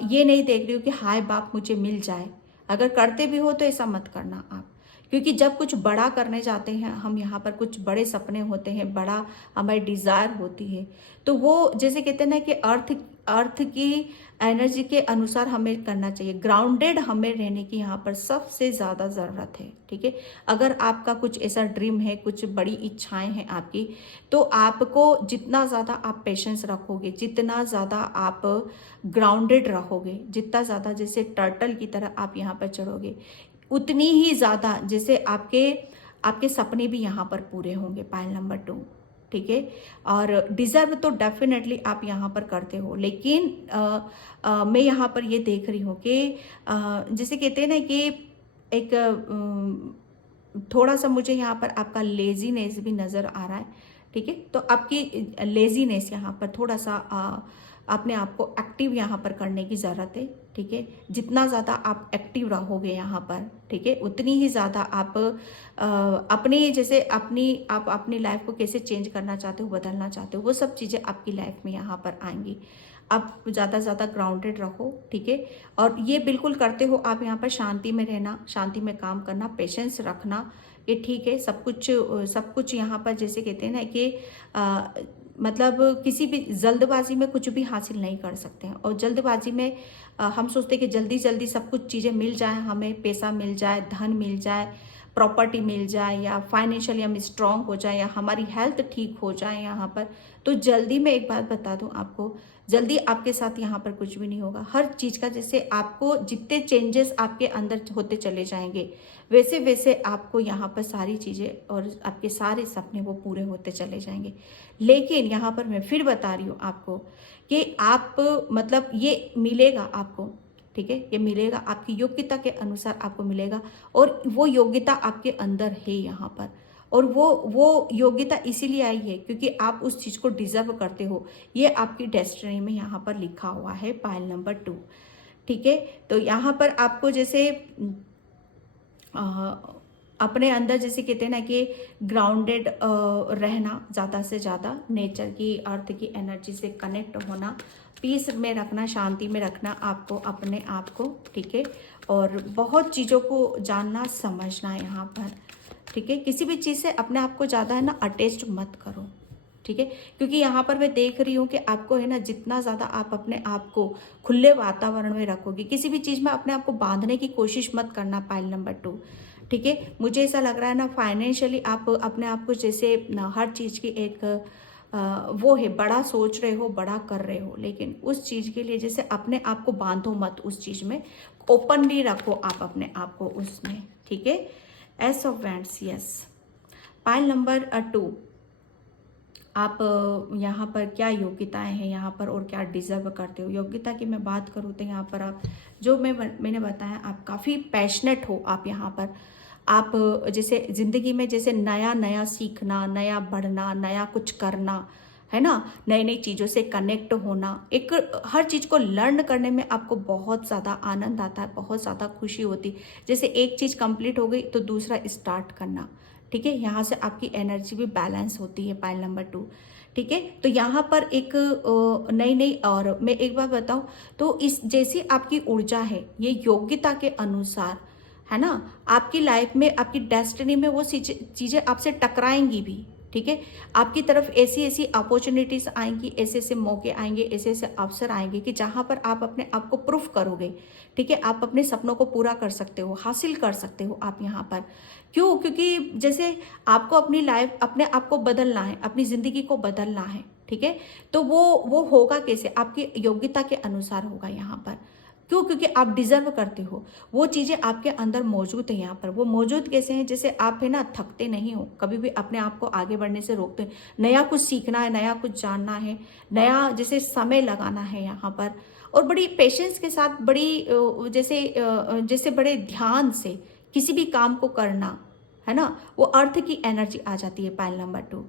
ये नहीं देख रही हो कि हाय बाप मुझे मिल जाए। अगर करते भी हो तो ऐसा मत करना आप, क्योंकि जब कुछ बड़ा करने जाते हैं हम, यहाँ पर कुछ बड़े सपने होते हैं, बड़ा हमारी डिज़ायर होती है, तो वो जैसे कहते हैं ना कि अर्थ की एनर्जी के अनुसार हमें करना चाहिए। ग्राउंडेड हमें रहने की यहाँ पर सबसे ज़्यादा ज़रूरत है, ठीक है। अगर आपका कुछ ऐसा ड्रीम है, कुछ बड़ी इच्छाएं हैं आपकी, तो आपको जितना ज़्यादा आप पेशेंस रखोगे, जितना ज़्यादा आप ग्राउंडेड रहोगे, जितना ज़्यादा जैसे टर्टल की तरह आप यहाँ पर चढ़ोगे, उतनी ही ज़्यादा जैसे आपके आपके सपने भी यहाँ पर पूरे होंगे। पायल नंबर 2, ठीक है। और डिज़र्व तो डेफिनेटली आप यहाँ पर करते हो, लेकिन मैं यहाँ पर ये देख रही हूँ कि जैसे कहते हैं ना कि एक थोड़ा सा मुझे यहाँ पर आपका लेजीनेस भी नज़र आ रहा है, ठीक है। तो आपकी लेजीनेस यहाँ पर थोड़ा सा अपने आप को एक्टिव यहाँ पर करने की ज़रूरत है, ठीक है। जितना ज़्यादा आप एक्टिव रहोगे यहाँ पर, ठीक है, उतनी ही ज़्यादा आप अपनी जैसे आप अपनी लाइफ को कैसे चेंज करना चाहते हो, बदलना चाहते हो, वो सब चीज़ें आपकी लाइफ में यहाँ पर आएंगी। आप ज़्यादा ज़्यादा ग्राउंडेड रहो, ठीक है। और ये बिल्कुल करते हो आप यहाँ पर शांति में रहना, शांति में काम करना, पेशेंस रखना, ये ठीक है। सब कुछ यहाँ पर जैसे कहते हैं ना कि मतलब किसी भी जल्दबाजी में कुछ भी हासिल नहीं कर सकते हैं। और जल्दबाजी में हम सोचते हैं कि जल्दी जल्दी सब कुछ चीज़ें मिल जाए, हमें पैसा मिल जाए, धन मिल जाए, प्रॉपर्टी मिल जाए, या फाइनेंशियली हम स्ट्रांग हो जाए, या हमारी हेल्थ ठीक हो जाए यहाँ पर। तो जल्दी में एक बात बता दूं आपको, जल्दी आपके साथ यहाँ पर कुछ भी नहीं होगा। हर चीज़ का जैसे आपको जितने चेंजेस आपके अंदर होते चले जाएंगे, वैसे वैसे आपको यहाँ पर सारी चीज़ें और आपके सारे सपने वो पूरे होते चले जाएंगे। लेकिन यहाँ पर मैं फिर बता रही हूँ आपको कि आप मतलब ये मिलेगा आपको, ठीक है, ये मिलेगा आपकी योग्यता के अनुसार आपको मिलेगा। और वो योग्यता आपके अंदर है यहाँ पर, और वो योग्यता इसीलिए आई है क्योंकि आप उस चीज़ को डिजर्व करते हो। ये आपकी डेस्टिनी में यहाँ पर लिखा हुआ है, पायल नंबर 2, ठीक है। तो यहाँ पर आपको जैसे अपने अंदर जैसे कहते हैं ना कि ग्राउंडेड रहना, ज़्यादा से ज़्यादा नेचर की, अर्थ की एनर्जी से कनेक्ट होना, पीस में रखना, शांति में रखना आपको अपने आप को, ठीक है। और बहुत चीज़ों को जानना समझना यहाँ पर, ठीक है। किसी भी चीज़ से अपने आप को ज़्यादा है ना अटैच्ड मत करो, ठीक है। क्योंकि यहाँ पर मैं देख रही हूँ कि आपको है ना जितना ज़्यादा आप अपने आप को खुले वातावरण में रखोगे, किसी भी चीज़ में अपने आप को बांधने की कोशिश मत करना, पायल नंबर 2, ठीक है। मुझे ऐसा लग रहा है ना फाइनेंशियली आप अपने आप को जैसे हर चीज़ की एक वो है, बड़ा सोच रहे हो, बड़ा कर रहे हो, लेकिन उस चीज़ के लिए जैसे अपने आप को बांधो मत, उस चीज़ में ओपनली रखो आप अपने आप को उसमें, ठीक है। S of wands, yes. Payal number 2, आप यहाँ पर क्या योग्यताएं हैं यहाँ पर और क्या डिजर्व करते हो। योग्यता की मैं बात करूँ तो यहाँ पर आप जो मैंने बताया, आप काफ़ी पैशनेट हो। आप यहाँ पर आप जैसे ज़िंदगी में जैसे नया नया सीखना, नया बढ़ना, नया कुछ करना, है ना, नई नई चीज़ों से कनेक्ट होना, एक हर चीज़ को लर्न करने में आपको बहुत ज़्यादा आनंद आता है, बहुत ज़्यादा खुशी होती। जैसे एक चीज़ कंप्लीट हो गई तो दूसरा स्टार्ट करना, ठीक है। यहाँ से आपकी एनर्जी भी बैलेंस होती है, पायल नंबर 2, ठीक है। तो यहाँ पर एक नई और मैं एक बार बताऊँ तो इस जैसी आपकी ऊर्जा है, ये योग्यता के अनुसार, है ना, आपकी लाइफ में, आपकी डेस्टिनी में वो चीज़ें आपसे टकराएंगी भी, ठीक है। आपकी तरफ ऐसी ऐसी अपॉर्चुनिटीज आएंगी, ऐसे ऐसे मौके आएंगे, ऐसे ऐसे अवसर आएंगे कि जहां पर आप अपने आप को प्रूफ करोगे, ठीक है। आप अपने सपनों को पूरा कर सकते हो, हासिल कर सकते हो आप यहाँ पर। क्यों? क्योंकि जैसे आपको अपनी लाइफ, अपने आप को बदलना है, अपनी ज़िंदगी को बदलना है, ठीक है। तो वो होगा कैसे? आपकी योग्यता के अनुसार होगा यहाँ पर। क्यों? क्योंकि आप डिजर्व करते हो, वो चीज़ें आपके अंदर मौजूद है यहाँ पर। वो मौजूद कैसे हैं? जैसे आप है ना थकते नहीं हो, कभी भी अपने आप को आगे बढ़ने से रोकते हैं। नया कुछ सीखना है, नया कुछ जानना है, नया जैसे समय लगाना है यहाँ पर, और बड़ी पेशेंस के साथ, बड़ी जैसे बड़े ध्यान से किसी भी काम को करना, है ना, वो अर्थ की एनर्जी आ जाती है, पायल नंबर 2,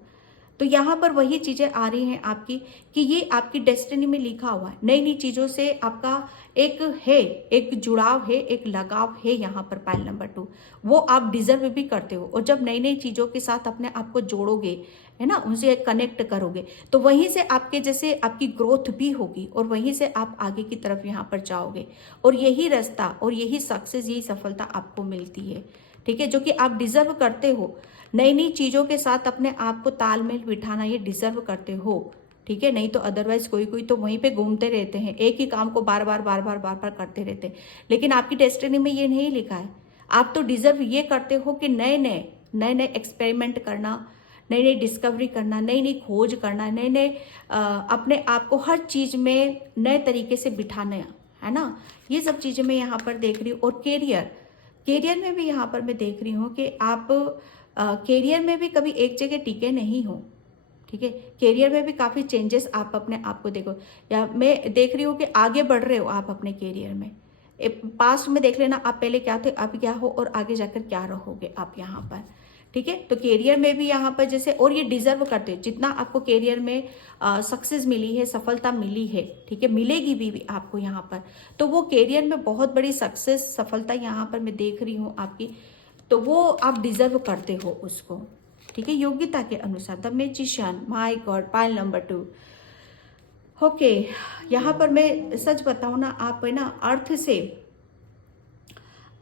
तो यहाँ पर वही चीजें आ रही हैं आपकी कि ये आपकी डेस्टिनी में लिखा हुआ है। नई नई चीजों से आपका एक है, एक जुड़ाव है, एक लगाव है यहाँ पर पाइल नंबर 2। वो आप डिजर्व भी करते हो, और जब नई नई चीजों के साथ अपने आप को जोड़ोगे, है ना, उनसे कनेक्ट करोगे, तो वहीं से आपके जैसे आपकी ग्रोथ भी होगी और वहीं से आप आगे की तरफ यहाँ पर जाओगे, और यही रास्ता और यही सक्सेस, यही सफलता आपको मिलती है। ठीक है, जो कि आप डिजर्व करते हो। नई नई चीजों के साथ अपने आप को तालमेल बिठाना ये डिजर्व करते हो। ठीक है, नहीं तो अदरवाइज कोई कोई तो वहीं पे घूमते रहते हैं, एक ही काम को बार बार बार बार बार बार करते रहते हैं, लेकिन आपकी डेस्टिनी में ये नहीं लिखा है। आप तो डिजर्व ये करते हो कि नए नए एक्सपेरिमेंट करना, नई नई डिस्कवरी करना, नई नई खोज करना, नए नए अपने आप को हर चीज में नए तरीके से बिठाना, है ना। ये सब चीजें मैं यहाँ पर देख रही हूँ। और कैरियर में भी यहाँ पर मैं देख रही हूँ कि आप कैरियर में भी कभी एक जगह टिके नहीं हो। ठीक है, कैरियर में भी काफ़ी चेंजेस आप अपने आप को देखो, या मैं देख रही हूँ कि आगे बढ़ रहे हो आप अपने कैरियर में। पास्ट में देख लेना, आप पहले क्या थे, अब क्या हो, और आगे जाकर क्या रहोगे आप यहाँ पर। ठीक है, तो कैरियर में भी यहाँ पर जैसे, और ये डिजर्व करते हो जितना आपको कैरियर में सक्सेस मिली है, सफलता मिली है, ठीक है, मिलेगी भी आपको यहाँ पर, तो वो कैरियर में बहुत बड़ी सक्सेस, सफलता यहाँ पर मैं देख रही हूँ आपकी, तो वो आप डिजर्व करते हो उसको। ठीक है, योग्यता के अनुसार। The magician, my God, pile number 2। Okay, यहाँ पर मैं सच बताऊं ना, आप है ना अर्थ से,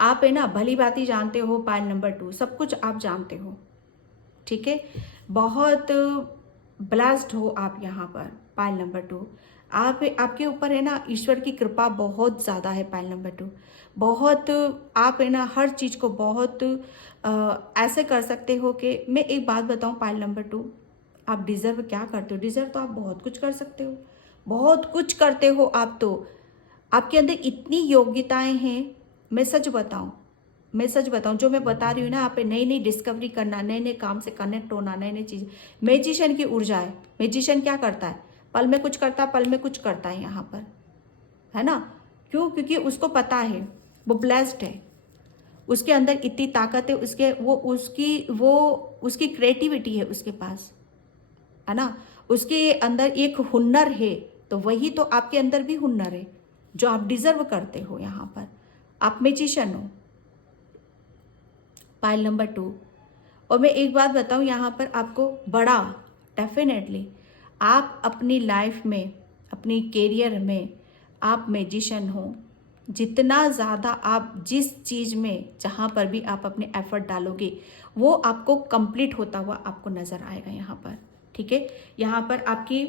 आप है ना भली भांति जानते हो पाइल नंबर 2, सब कुछ आप जानते हो। ठीक है, बहुत ब्लेस्ड हो आप यहाँ पर पाइल नंबर 2। आपके ऊपर है ना ईश्वर की कृपा बहुत ज़्यादा है पाइल नंबर 2। बहुत आप है ना हर चीज़ को बहुत ऐसे कर सकते हो कि, मैं एक बात बताऊं पाइल नंबर 2, आप डिजर्व क्या करते हो? डिजर्व तो आप बहुत कुछ कर सकते हो, बहुत कुछ करते हो आप तो। आपके अंदर इतनी योग्यताएं हैं, मैं सच बताऊं जो मैं बता रही हूँ ना, आप नई नई डिस्कवरी करना, नए नए काम से कनेक्ट होना, नई नई चीज, मैजिशियन की ऊर्जा है। मैजिशियन क्या करता है? पल में कुछ करता है, पल में कुछ करता है यहाँ पर, है ना। क्यों? क्योंकि उसको पता है, वो ब्लेस्ड है, उसके अंदर इतनी ताकत है, उसकी क्रिएटिविटी है उसके पास, है ना, उसके अंदर एक हुनर है। तो वही तो आपके अंदर भी हुनर है जो आप डिजर्व करते हो यहाँ पर। आप मैजिशियन हो पाइल नंबर 2। और मैं एक बात बताऊं यहाँ पर आपको, बड़ा डेफिनेटली आप अपनी लाइफ में, अपनी कैरियर में आप मैजिशियन हो। जितना ज़्यादा आप जिस चीज़ में, जहाँ पर भी आप अपने एफर्ट डालोगे, वो आपको कंप्लीट होता हुआ आपको नज़र आएगा यहाँ पर। ठीक है, यहाँ पर आपकी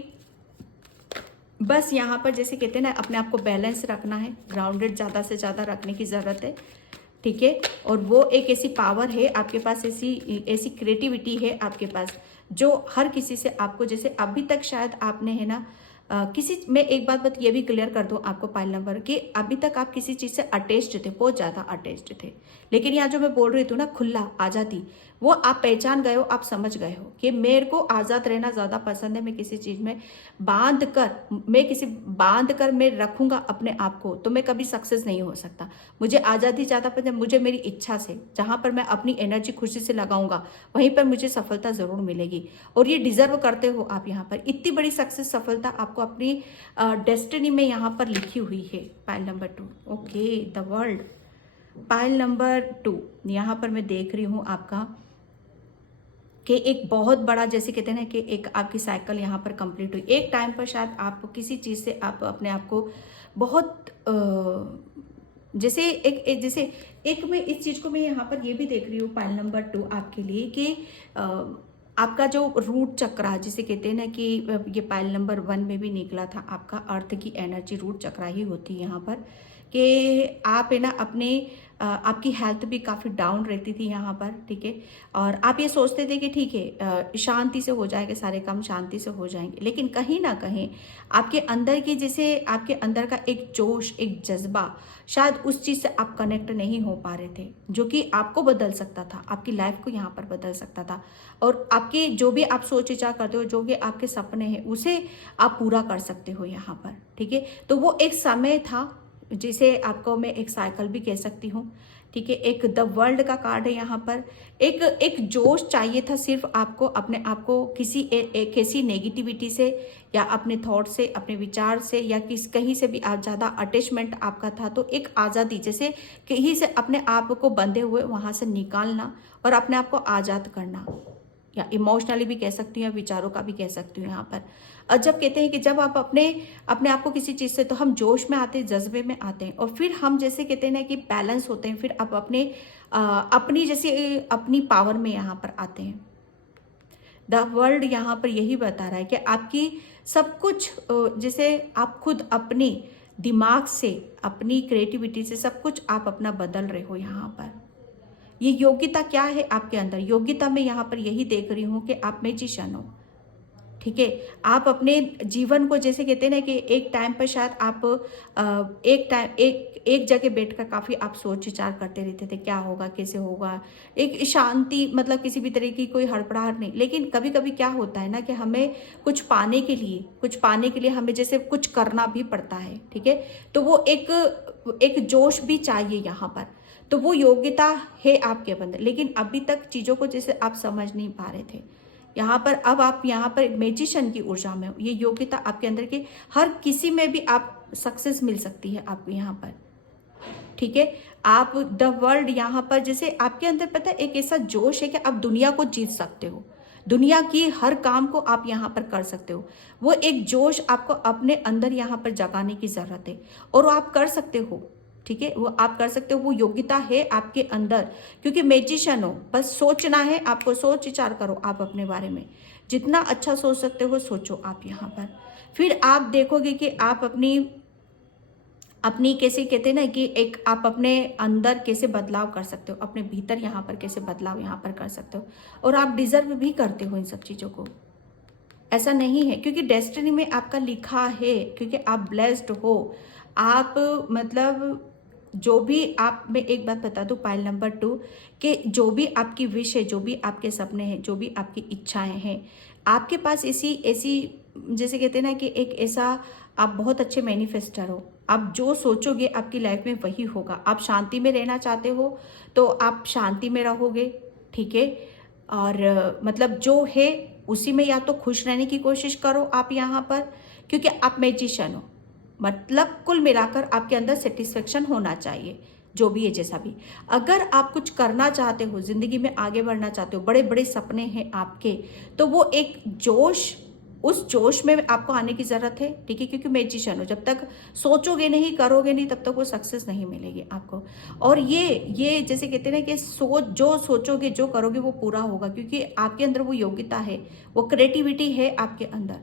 बस यहाँ पर जैसे कहते हैं ना, अपने आप को बैलेंस रखना है, ग्राउंडेड ज़्यादा से ज़्यादा रखने की ज़रूरत है। ठीक है, और वो एक ऐसी पावर है आपके पास, ऐसी क्रिएटिविटी है आपके पास, जो हर किसी से आपको, जैसे अभी तक शायद आपने है ना मैं एक बात ये भी क्लियर कर दूं आपको पाइल नंबर, कि अभी तक आप किसी चीज़ से अटैच्ड थे, बहुत ज़्यादा अटैच्ड थे, लेकिन यहाँ जो मैं बोल रही थी ना, खुला, आज़ादी, वो आप पहचान गए हो, आप समझ गए हो कि मेरे को आज़ाद रहना ज़्यादा पसंद है। मैं किसी चीज़ में बांध कर मैं रखूँगा अपने आप को, तो मैं कभी सक्सेस नहीं हो सकता। मुझे आज़ादी ज़्यादा पसंद है, मुझे मेरी इच्छा से, जहाँ पर मैं अपनी एनर्जी खुशी से लगाऊंगा, वहीं पर मुझे सफलता ज़रूर मिलेगी। और ये डिजर्व करते हो आप यहाँ पर। इतनी बड़ी सक्सेस, सफलता आपको अपनी डेस्टिनी में यहाँ पर लिखी हुई है pile number 2। Okay, the world, pile number 2, यहाँ पर मैं देख रही हूँ आपका कि एक बहुत बड़ा, जैसे कहते हैं ना कि एक आपकी साइकिल यहाँ पर कंप्लीट हुई। एक टाइम पर शायद आप किसी चीज़ से आप अपने आप को बहुत जैसे एक मैं इस चीज़ को मैं यहाँ पर ये भी देख रही हूँ पाइल नंबर 2 आपके लिए, कि आपका जो रूट चक्रा जिसे कहते हैं ना, कि ये पाइल नंबर 1 में भी निकला था, आपका अर्थ की एनर्जी रूट चक्रा ही होती है यहाँ पर, कि आप है ना अपने आपकी हेल्थ भी काफ़ी डाउन रहती थी यहाँ पर। ठीक है, और आप ये सोचते थे कि ठीक है शांति से हो जाएंगे, सारे काम शांति से हो जाएंगे, लेकिन कहीं ना कहीं आपके अंदर की, जैसे आपके अंदर का एक जोश, एक जज्बा, शायद उस चीज़ से आप कनेक्ट नहीं हो पा रहे थे, जो कि आपको बदल सकता था, आपकी लाइफ को यहाँ पर बदल सकता था। और आपके जो भी आप सोच विचार करते हो, जो भी आपके सपने हैं, उसे आप पूरा कर सकते हो यहाँ पर। ठीक है, तो वो एक समय था जिसे आपको मैं एक साइकिल भी कह सकती हूँ। ठीक है, एक द वर्ल्ड का कार्ड है यहाँ पर। एक जोश चाहिए था सिर्फ आपको, अपने आप को किसी नेगेटिविटी से या अपने थॉट से, अपने विचार से, या कहीं से भी आप ज़्यादा अटैचमेंट आपका था, तो एक आज़ादी, जैसे कहीं से अपने आप को बंधे हुए वहाँ से निकालना और अपने आप को आज़ाद करना, या इमोशनली भी कह सकती हूँ या विचारों का भी कह सकती हूँ यहाँ पर। और जब कहते हैं कि जब आप अपने आप को किसी चीज़ से, तो हम जोश में आते हैं, जज्बे में आते हैं, और फिर हम जैसे कहते हैं ना कि बैलेंस होते हैं, फिर आप अपनी जैसे अपनी पावर में यहाँ पर आते हैं। द वर्ल्ड यहाँ पर यही बता रहा है कि आपकी सब कुछ जैसे आप खुद अपनी दिमाग से, अपनी क्रिएटिविटी से सब कुछ आप अपना बदल रहे हो यहाँ पर। ये योग्यता क्या है आपके अंदर? योग्यता में यहाँ पर यही देख रही हूँ कि आप मैजिशियन हो, ठीक है। आप अपने जीवन को जैसे कहते हैं ना कि एक टाइम पर शायद आप एक जगह बैठकर काफ़ी आप सोच विचार करते रहते थे, क्या होगा, कैसे होगा, एक शांति, मतलब किसी भी तरह की कोई हड़बड़ाहट नहीं। लेकिन कभी कभी क्या होता है ना कि हमें कुछ पाने के लिए हमें जैसे कुछ करना भी पड़ता है, ठीक है। तो वो एक जोश भी चाहिए यहाँ पर, तो वो योग्यता है आपके अंदर। लेकिन अभी तक चीज़ों को जैसे आप समझ नहीं पा रहे थे यहाँ पर, अब आप यहाँ पर मैजिशियन की ऊर्जा में हो। ये योग्यता आपके अंदर की, हर किसी में भी आप सक्सेस मिल सकती है आपको यहाँ पर, ठीक है। आप द वर्ल्ड यहाँ पर जैसे आपके अंदर पता है एक ऐसा जोश है कि आप दुनिया को जीत सकते हो, दुनिया की हर काम को आप यहाँ पर कर सकते हो। वो एक जोश आपको अपने अंदर यहाँ पर जगाने की ज़रूरत है, और वो आप कर सकते हो, ठीक है। वो आप कर सकते हो, वो योग्यता है आपके अंदर, क्योंकि मैजिशियन हो। बस सोचना है आपको, सोच विचार करो आप अपने बारे में, जितना अच्छा सोच सकते हो सोचो आप यहाँ पर। फिर आप देखोगे कि आप अपनी कैसे कहते हैं ना कि एक आप अपने अंदर कैसे बदलाव कर सकते हो, अपने भीतर यहाँ पर कैसे बदलाव यहाँ पर कर सकते हो, और आप डिजर्व भी करते हो इन सब चीज़ों को। ऐसा नहीं है, क्योंकि डेस्टिनी में आपका लिखा है, क्योंकि आप ब्लेस्ड हो। आप मतलब जो भी आप, मैं एक बात बता दूं पाइल नंबर 2, कि जो भी आपकी विश है, जो भी आपके सपने हैं, जो भी आपकी इच्छाएं हैं, आपके पास ऐसी जैसे कहते हैं ना कि एक ऐसा, आप बहुत अच्छे मैनिफेस्टर हो। आप जो सोचोगे आपकी लाइफ में वही होगा। आप शांति में रहना चाहते हो तो आप शांति में रहोगे, ठीक है। और मतलब जो है उसी में या तो खुश रहने की कोशिश करो आप यहाँ पर, क्योंकि आप मैजिशियन हो। मतलब कुल मिलाकर आपके अंदर सेटिस्फेक्शन होना चाहिए, जो भी है जैसा भी। अगर आप कुछ करना चाहते हो, जिंदगी में आगे बढ़ना चाहते हो, बड़े बड़े सपने हैं आपके, तो वो एक जोश, उस जोश में आपको आने की जरूरत है, ठीक है। क्योंकि मैजिशियन हो, जब तक सोचोगे नहीं, करोगे नहीं, तब तक वो सक्सेस नहीं मिलेगी आपको। और ये जैसे कहते हैं ना कि जो सोचोगे, जो करोगे वो पूरा होगा, क्योंकि आपके अंदर वो योग्यता है, वो क्रिएटिविटी है आपके अंदर,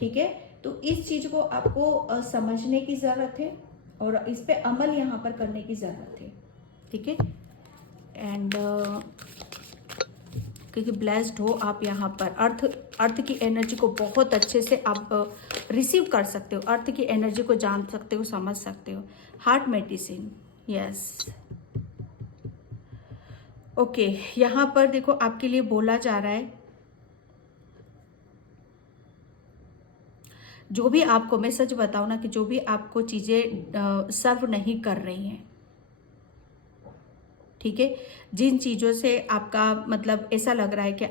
ठीक है। तो इस चीज को आपको समझने की जरूरत है, और इस पे अमल यहाँ पर करने की जरूरत है, ठीक है। एंड क्योंकि ब्लेस्ड हो आप यहाँ पर, अर्थ की एनर्जी को बहुत अच्छे से आप रिसीव कर सकते हो, अर्थ की एनर्जी को जान सकते हो, समझ सकते हो। Heart medicine, yes, okay. यहाँ पर देखो आपके लिए बोला जा रहा है, जो भी आपको, मैं सच बताऊं ना कि जो भी आपको चीज़ें सर्व नहीं कर रही हैं, ठीक है, जिन चीज़ों से आपका मतलब ऐसा लग रहा है कि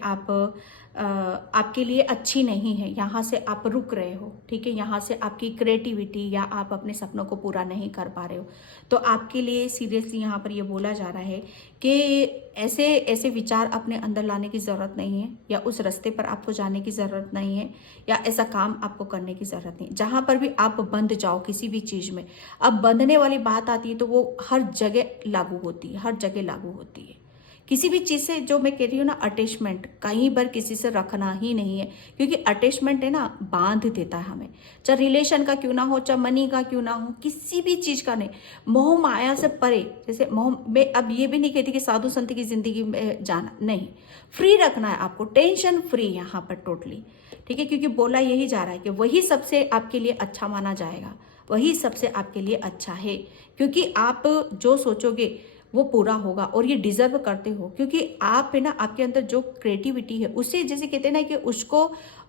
आपके लिए अच्छी नहीं है, यहाँ से आप रुक रहे हो, ठीक है। यहाँ से आपकी क्रिएटिविटी या आप अपने सपनों को पूरा नहीं कर पा रहे हो, तो आपके लिए सीरियसली यहाँ पर ये बोला जा रहा है कि ऐसे विचार अपने अंदर लाने की ज़रूरत नहीं है, या उस रास्ते पर आपको जाने की ज़रूरत नहीं है, या ऐसा काम आपको करने की ज़रूरत नहीं। जहाँ पर भी आप बंध जाओ किसी भी चीज़ में, अब बंधने वाली बात आती है तो वो हर जगह लागू होती है, हर जगह लागू होती है। किसी भी चीज़ से, जो मैं कह रही हूँ ना, अटैचमेंट कहीं पर किसी से रखना ही नहीं है, क्योंकि अटैचमेंट है ना, बांध देता है हमें। चाहे रिलेशन का क्यों ना हो, चाहे मनी का क्यों ना हो, किसी भी चीज़ का नहीं। मोह माया से परे, जैसे मोह में, अब ये भी नहीं कहती कि साधु संत की जिंदगी में जाना नहीं, फ्री रखना है आपको, टेंशन फ्री यहाँ पर टोटली, ठीक है। क्योंकि बोला यही जा रहा है कि वही सबसे आपके लिए अच्छा माना जाएगा, वही सबसे आपके लिए अच्छा है, क्योंकि आप जो सोचोगे वो पूरा होगा, और ये डिजर्व करते हो, क्योंकि आप है ना, आपके अंदर जो क्रिएटिविटी है उसे, जैसे कहते हैं ना कि उसको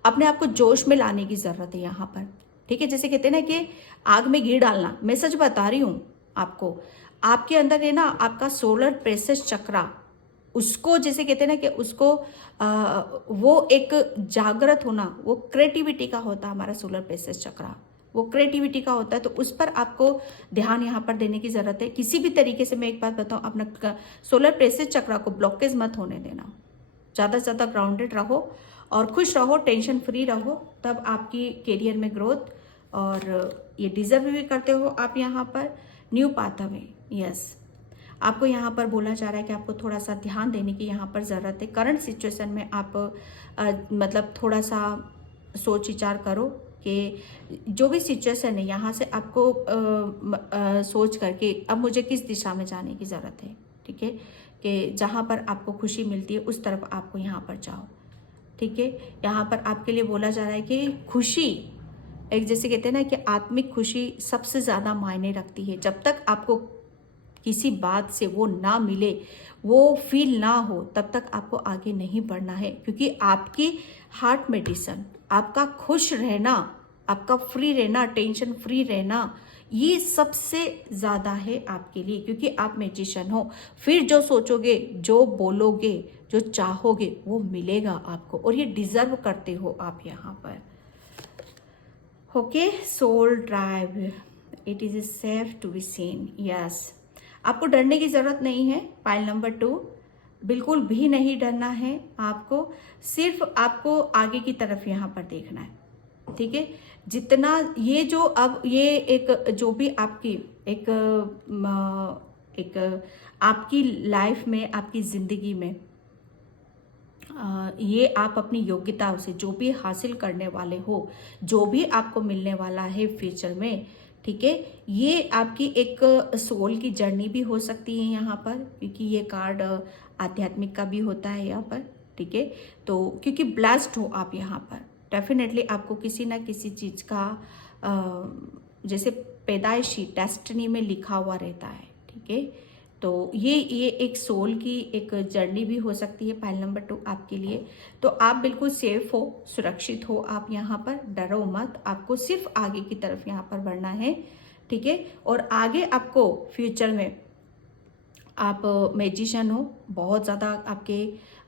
अपने आप को जोश में लाने की जरूरत है यहाँ पर, ठीक है। जैसे कहते हैं ना कि आग में घी डालना, मैं सच बता रही हूँ आपको, आपके अंदर है ना आपका सोलर प्लेक्सस चक्रा, उसको जैसे कहते हैं ना कि उसको वो एक जागृत होना, वो क्रिएटिविटी का होता है हमारा सोलर प्लेक्सस चक्रा, वो क्रिएटिविटी का होता है। तो उस पर आपको ध्यान यहाँ पर देने की ज़रूरत है। किसी भी तरीके से मैं एक बात बताऊँ, अपना सोलर प्लेक्सस चक्रा को ब्लॉकेज मत होने देना। ज़्यादा से ज़्यादा ग्राउंडेड रहो और खुश रहो, टेंशन फ्री रहो, तब आपकी करियर में ग्रोथ, और ये डिजर्व भी करते हो आप यहाँ पर न्यू पाथवे। यस, आपको यहाँ पर बोला जा रहा है कि आपको थोड़ा सा ध्यान देने की यहाँ पर ज़रूरत है। करंट सिचुएशन में आप मतलब थोड़ा सा सोच विचार करो कि जो भी सिचुएशन है यहाँ से आपको सोच करके अब मुझे किस दिशा में जाने की ज़रूरत है। ठीक है, कि जहाँ पर आपको खुशी मिलती है उस तरफ आपको यहाँ पर जाओ। ठीक है, यहाँ पर आपके लिए बोला जा रहा है कि खुशी एक, जैसे कहते हैं ना कि आत्मिक खुशी सबसे ज़्यादा मायने रखती है। जब तक आपको किसी बात से वो ना मिले, वो फील ना हो, तब तक आपको आगे नहीं बढ़ना है। क्योंकि आपकी हार्ट मेडिसिन, आपका खुश रहना, आपका फ्री रहना, टेंशन फ्री रहना, ये सबसे ज़्यादा है आपके लिए। क्योंकि आप मैजिशियन हो, फिर जो सोचोगे, जो बोलोगे, जो चाहोगे वो मिलेगा आपको, और ये डिजर्व करते हो आप यहाँ पर। Okay, soul drive, it is safe to be seen. Yes, आपको डरने की ज़रूरत नहीं है। पाइल नंबर 2, बिल्कुल भी नहीं डरना है आपको, सिर्फ आपको आगे की तरफ यहाँ पर देखना है। ठीक है, जितना ये जो अब ये एक जो भी आपकी एक आपकी लाइफ में, आपकी ज़िंदगी में ये आप अपनी योग्यताओं से जो भी हासिल करने वाले हो, जो भी आपको मिलने वाला है फ्यूचर में, ठीक है, ये आपकी एक सोल की जर्नी भी हो सकती है यहाँ पर, क्योंकि ये कार्ड आध्यात्मिक का भी होता है यहाँ पर। ठीक है, तो क्योंकि ब्लेस्ड हो आप यहाँ पर, डेफिनेटली आपको किसी ना किसी चीज़ का जैसे पैदाइशी डेस्टिनी में लिखा हुआ रहता है। ठीक है, तो ये एक सोल की एक जर्नी भी हो सकती है। पाइल नंबर 2 आपके लिए, तो आप बिल्कुल सेफ हो, सुरक्षित हो आप यहाँ पर, डरो मत, आपको सिर्फ आगे की तरफ यहाँ पर बढ़ना है। ठीक है, और आगे आपको फ्यूचर में आप मैजिशियन हो, बहुत ज़्यादा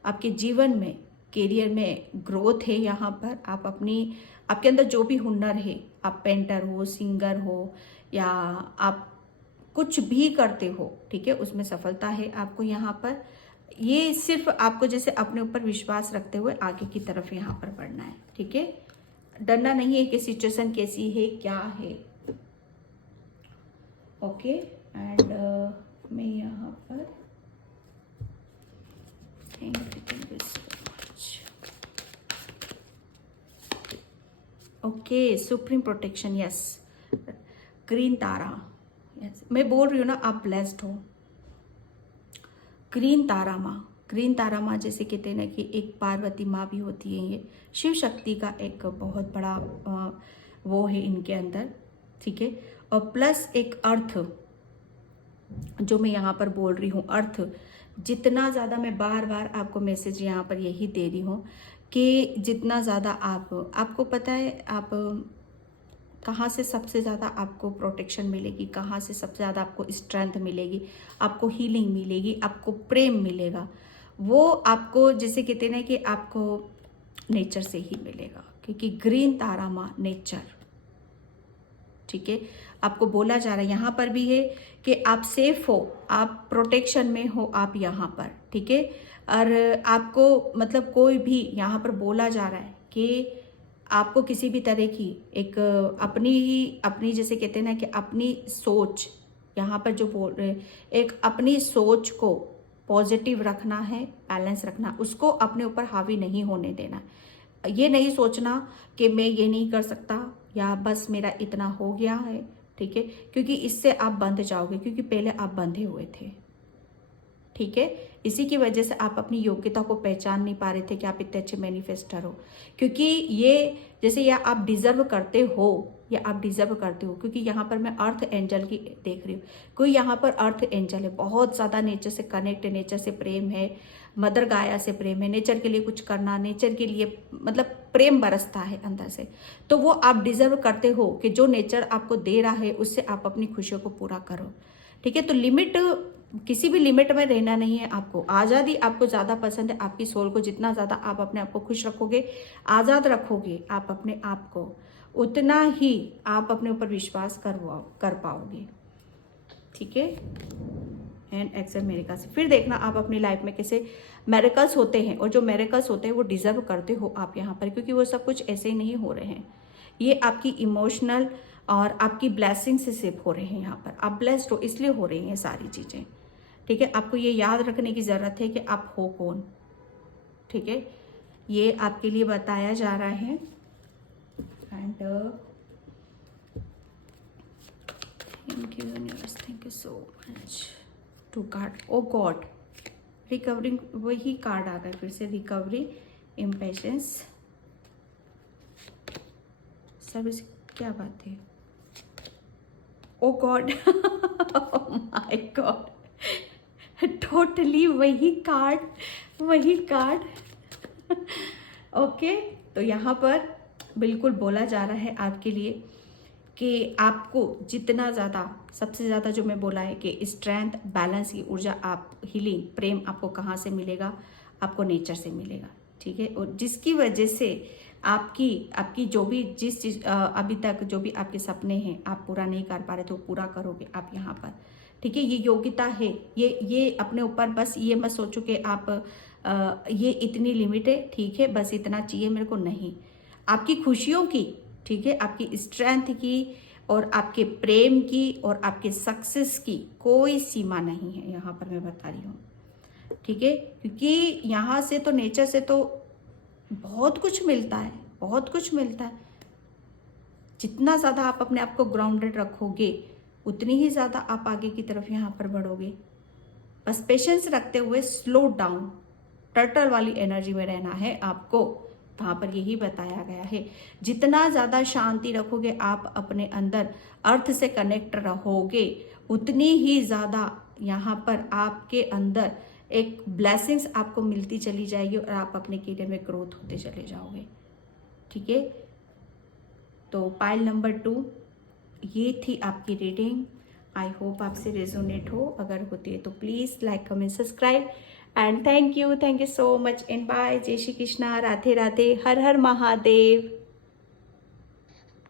आपके जीवन में, करियर में ग्रोथ है यहाँ पर। आप आपके अंदर जो भी हुनर है, आप पेंटर हो, सिंगर हो, या आप कुछ भी करते हो, ठीक है, उसमें सफलता है आपको यहाँ पर। ये सिर्फ आपको जैसे अपने ऊपर विश्वास रखते हुए आगे की तरफ यहाँ पर बढ़ना है। ठीक है, डरना नहीं है कि सिचुएशन कैसी है, क्या है। ओके, एंड मैं यहाँ पर thank you so much. Okay, supreme protection, yes, green Tara, yes, मैं बोल रही हूँ ना, आप ब्लेस्ड हो। ग्रीन तारा माँ जैसे कहते हैं ना कि एक पार्वती माँ भी होती है, ये शिव शक्ति का एक बहुत बड़ा वो है इनके अंदर। ठीक है, और प्लस एक अर्थ, जो मैं यहाँ पर बोल रही हूँ, अर्थ, जितना ज़्यादा मैं बार बार आपको मैसेज यहाँ पर यही दे रही हूँ कि जितना ज़्यादा आपको पता है आप कहाँ से सबसे ज़्यादा आपको प्रोटेक्शन मिलेगी, कहाँ से सबसे ज़्यादा आपको स्ट्रेंथ मिलेगी, आपको हीलिंग मिलेगी, आपको प्रेम मिलेगा, वो आपको जैसे कहते हैं ना कि आपको नेचर से ही मिलेगा। क्योंकि ग्रीन तारा माँ नेचर, ठीक है, आपको बोला जा रहा है यहाँ पर भी है कि आप सेफ हो, आप प्रोटेक्शन में हो आप यहाँ पर। ठीक है, और आपको मतलब कोई भी यहाँ पर बोला जा रहा है कि आपको किसी भी तरह की एक अपनी जैसे कहते हैं ना कि अपनी सोच, यहाँ पर जो बोल रहे एक अपनी सोच को पॉजिटिव रखना है, बैलेंस रखना, उसको अपने ऊपर हावी नहीं होने देना। ये नहीं सोचना कि मैं ये नहीं कर सकता या बस मेरा इतना हो गया है। ठीक है, क्योंकि इससे आप बंध जाओगे, क्योंकि पहले आप बंधे हुए थे। ठीक है, इसी की वजह से आप अपनी योग्यता को पहचान नहीं पा रहे थे कि आप इतने अच्छे मैनिफेस्टर हो। क्योंकि ये जैसे या आप डिजर्व करते हो, या आप डिजर्व करते हो, क्योंकि यहाँ पर मैं अर्थ एंजल की देख रही हूँ। कोई यहाँ पर अर्थ एंजल है, बहुत ज़्यादा नेचर से कनेक्ट है, नेचर से प्रेम है, मदर गाया से प्रेम है, नेचर के लिए कुछ करना, नेचर के लिए मतलब प्रेम बरसता है अंदर से। तो वो आप डिजर्व करते हो कि जो नेचर आपको दे रहा है उससे आप अपनी खुशियों को पूरा करो। ठीक है। तो लिमिट, किसी भी लिमिट में रहना नहीं है आपको। आज़ादी आपको ज़्यादा पसंद है, आपकी सोल को जितना ज़्यादा आप अपने आप को खुश रखोगे, आज़ाद रखोगे आप अपने आप को, उतना ही आप अपने ऊपर विश्वास कर पाओगे। ठीक है। एंड एक्सेप्ट मेरिकल्स से फिर देखना आप अपनी लाइफ में कैसे मेरिकल्स होते हैं, और जो मेरिकल्स होते हैं वो डिजर्व करते हो आप यहाँ पर, क्योंकि वो सब कुछ ऐसे ही नहीं हो रहे हैं। ये आपकी इमोशनल और आपकी ब्लेसिंग से सिर्फ हो रहे हैं। यहाँ पर आप ब्लेस्ड हो, इसलिए हो रही हैं सारी चीज़ें। ठीक है। आपको ये याद रखने की ज़रूरत है कि आप हो कौन। ठीक है। ये आपके लिए बताया जा रहा है। And thank you universe, thank you so much. Two card, oh God, recovering, वही कार्ड आ गया फिर से, रिकवरी, इम्पेशेंस, सर्विस, क्या बात है, oh God, my God, totally वही कार्ड, वही कार्ड। ओके। तो यहाँ पर बिल्कुल बोला जा रहा है आपके लिए कि आपको जितना ज़्यादा, सबसे ज़्यादा जो मैं बोला है कि स्ट्रेंथ, बैलेंस की ऊर्जा, आप हीलिंग, प्रेम आपको कहाँ से मिलेगा, आपको नेचर से मिलेगा। ठीक है। और जिसकी वजह से आपकी जो भी जिस चीज़ अभी तक जो भी आपके सपने हैं आप पूरा नहीं कर पा रहे तो पूरा करोगे आप यहाँ पर। ठीक है। ये योग्यता है। ये अपने ऊपर बस ये मत सोचो कि आप ये इतनी लिमिट है, ठीक है, बस इतना चाहिए मेरे को, नहीं। आपकी खुशियों की, ठीक है, आपकी स्ट्रेंथ की और आपके प्रेम की और आपके सक्सेस की कोई सीमा नहीं है, यहाँ पर मैं बता रही हूँ। ठीक है। क्योंकि यहाँ से तो, नेचर से तो बहुत कुछ मिलता है, बहुत कुछ मिलता है। जितना ज़्यादा आप अपने आप को ग्राउंडेड रखोगे उतनी ही ज़्यादा आप आगे की तरफ यहाँ पर बढ़ोगे। बस पेशेंस रखते हुए स्लो डाउन, टर्टल वाली एनर्जी में रहना है आपको। यहाँ पर यही बताया गया है। जितना ज़्यादा शांति रखोगे आप अपने अंदर, अर्थ से कनेक्ट रहोगे, उतनी ही ज़्यादा यहाँ पर आपके अंदर एक ब्लेसिंग्स आपको मिलती चली जाएगी और आप अपने करियर में ग्रोथ होते चले जाओगे। ठीक है। तो पाइल नंबर 2 ये थी आपकी रीडिंग। आई होप आपसे रेजोनेट हो। अगर होती है तो please like, comment, subscribe and thank you so much and bye. जय श्री कृष्णा, राधे राधे, हर हर महादेव।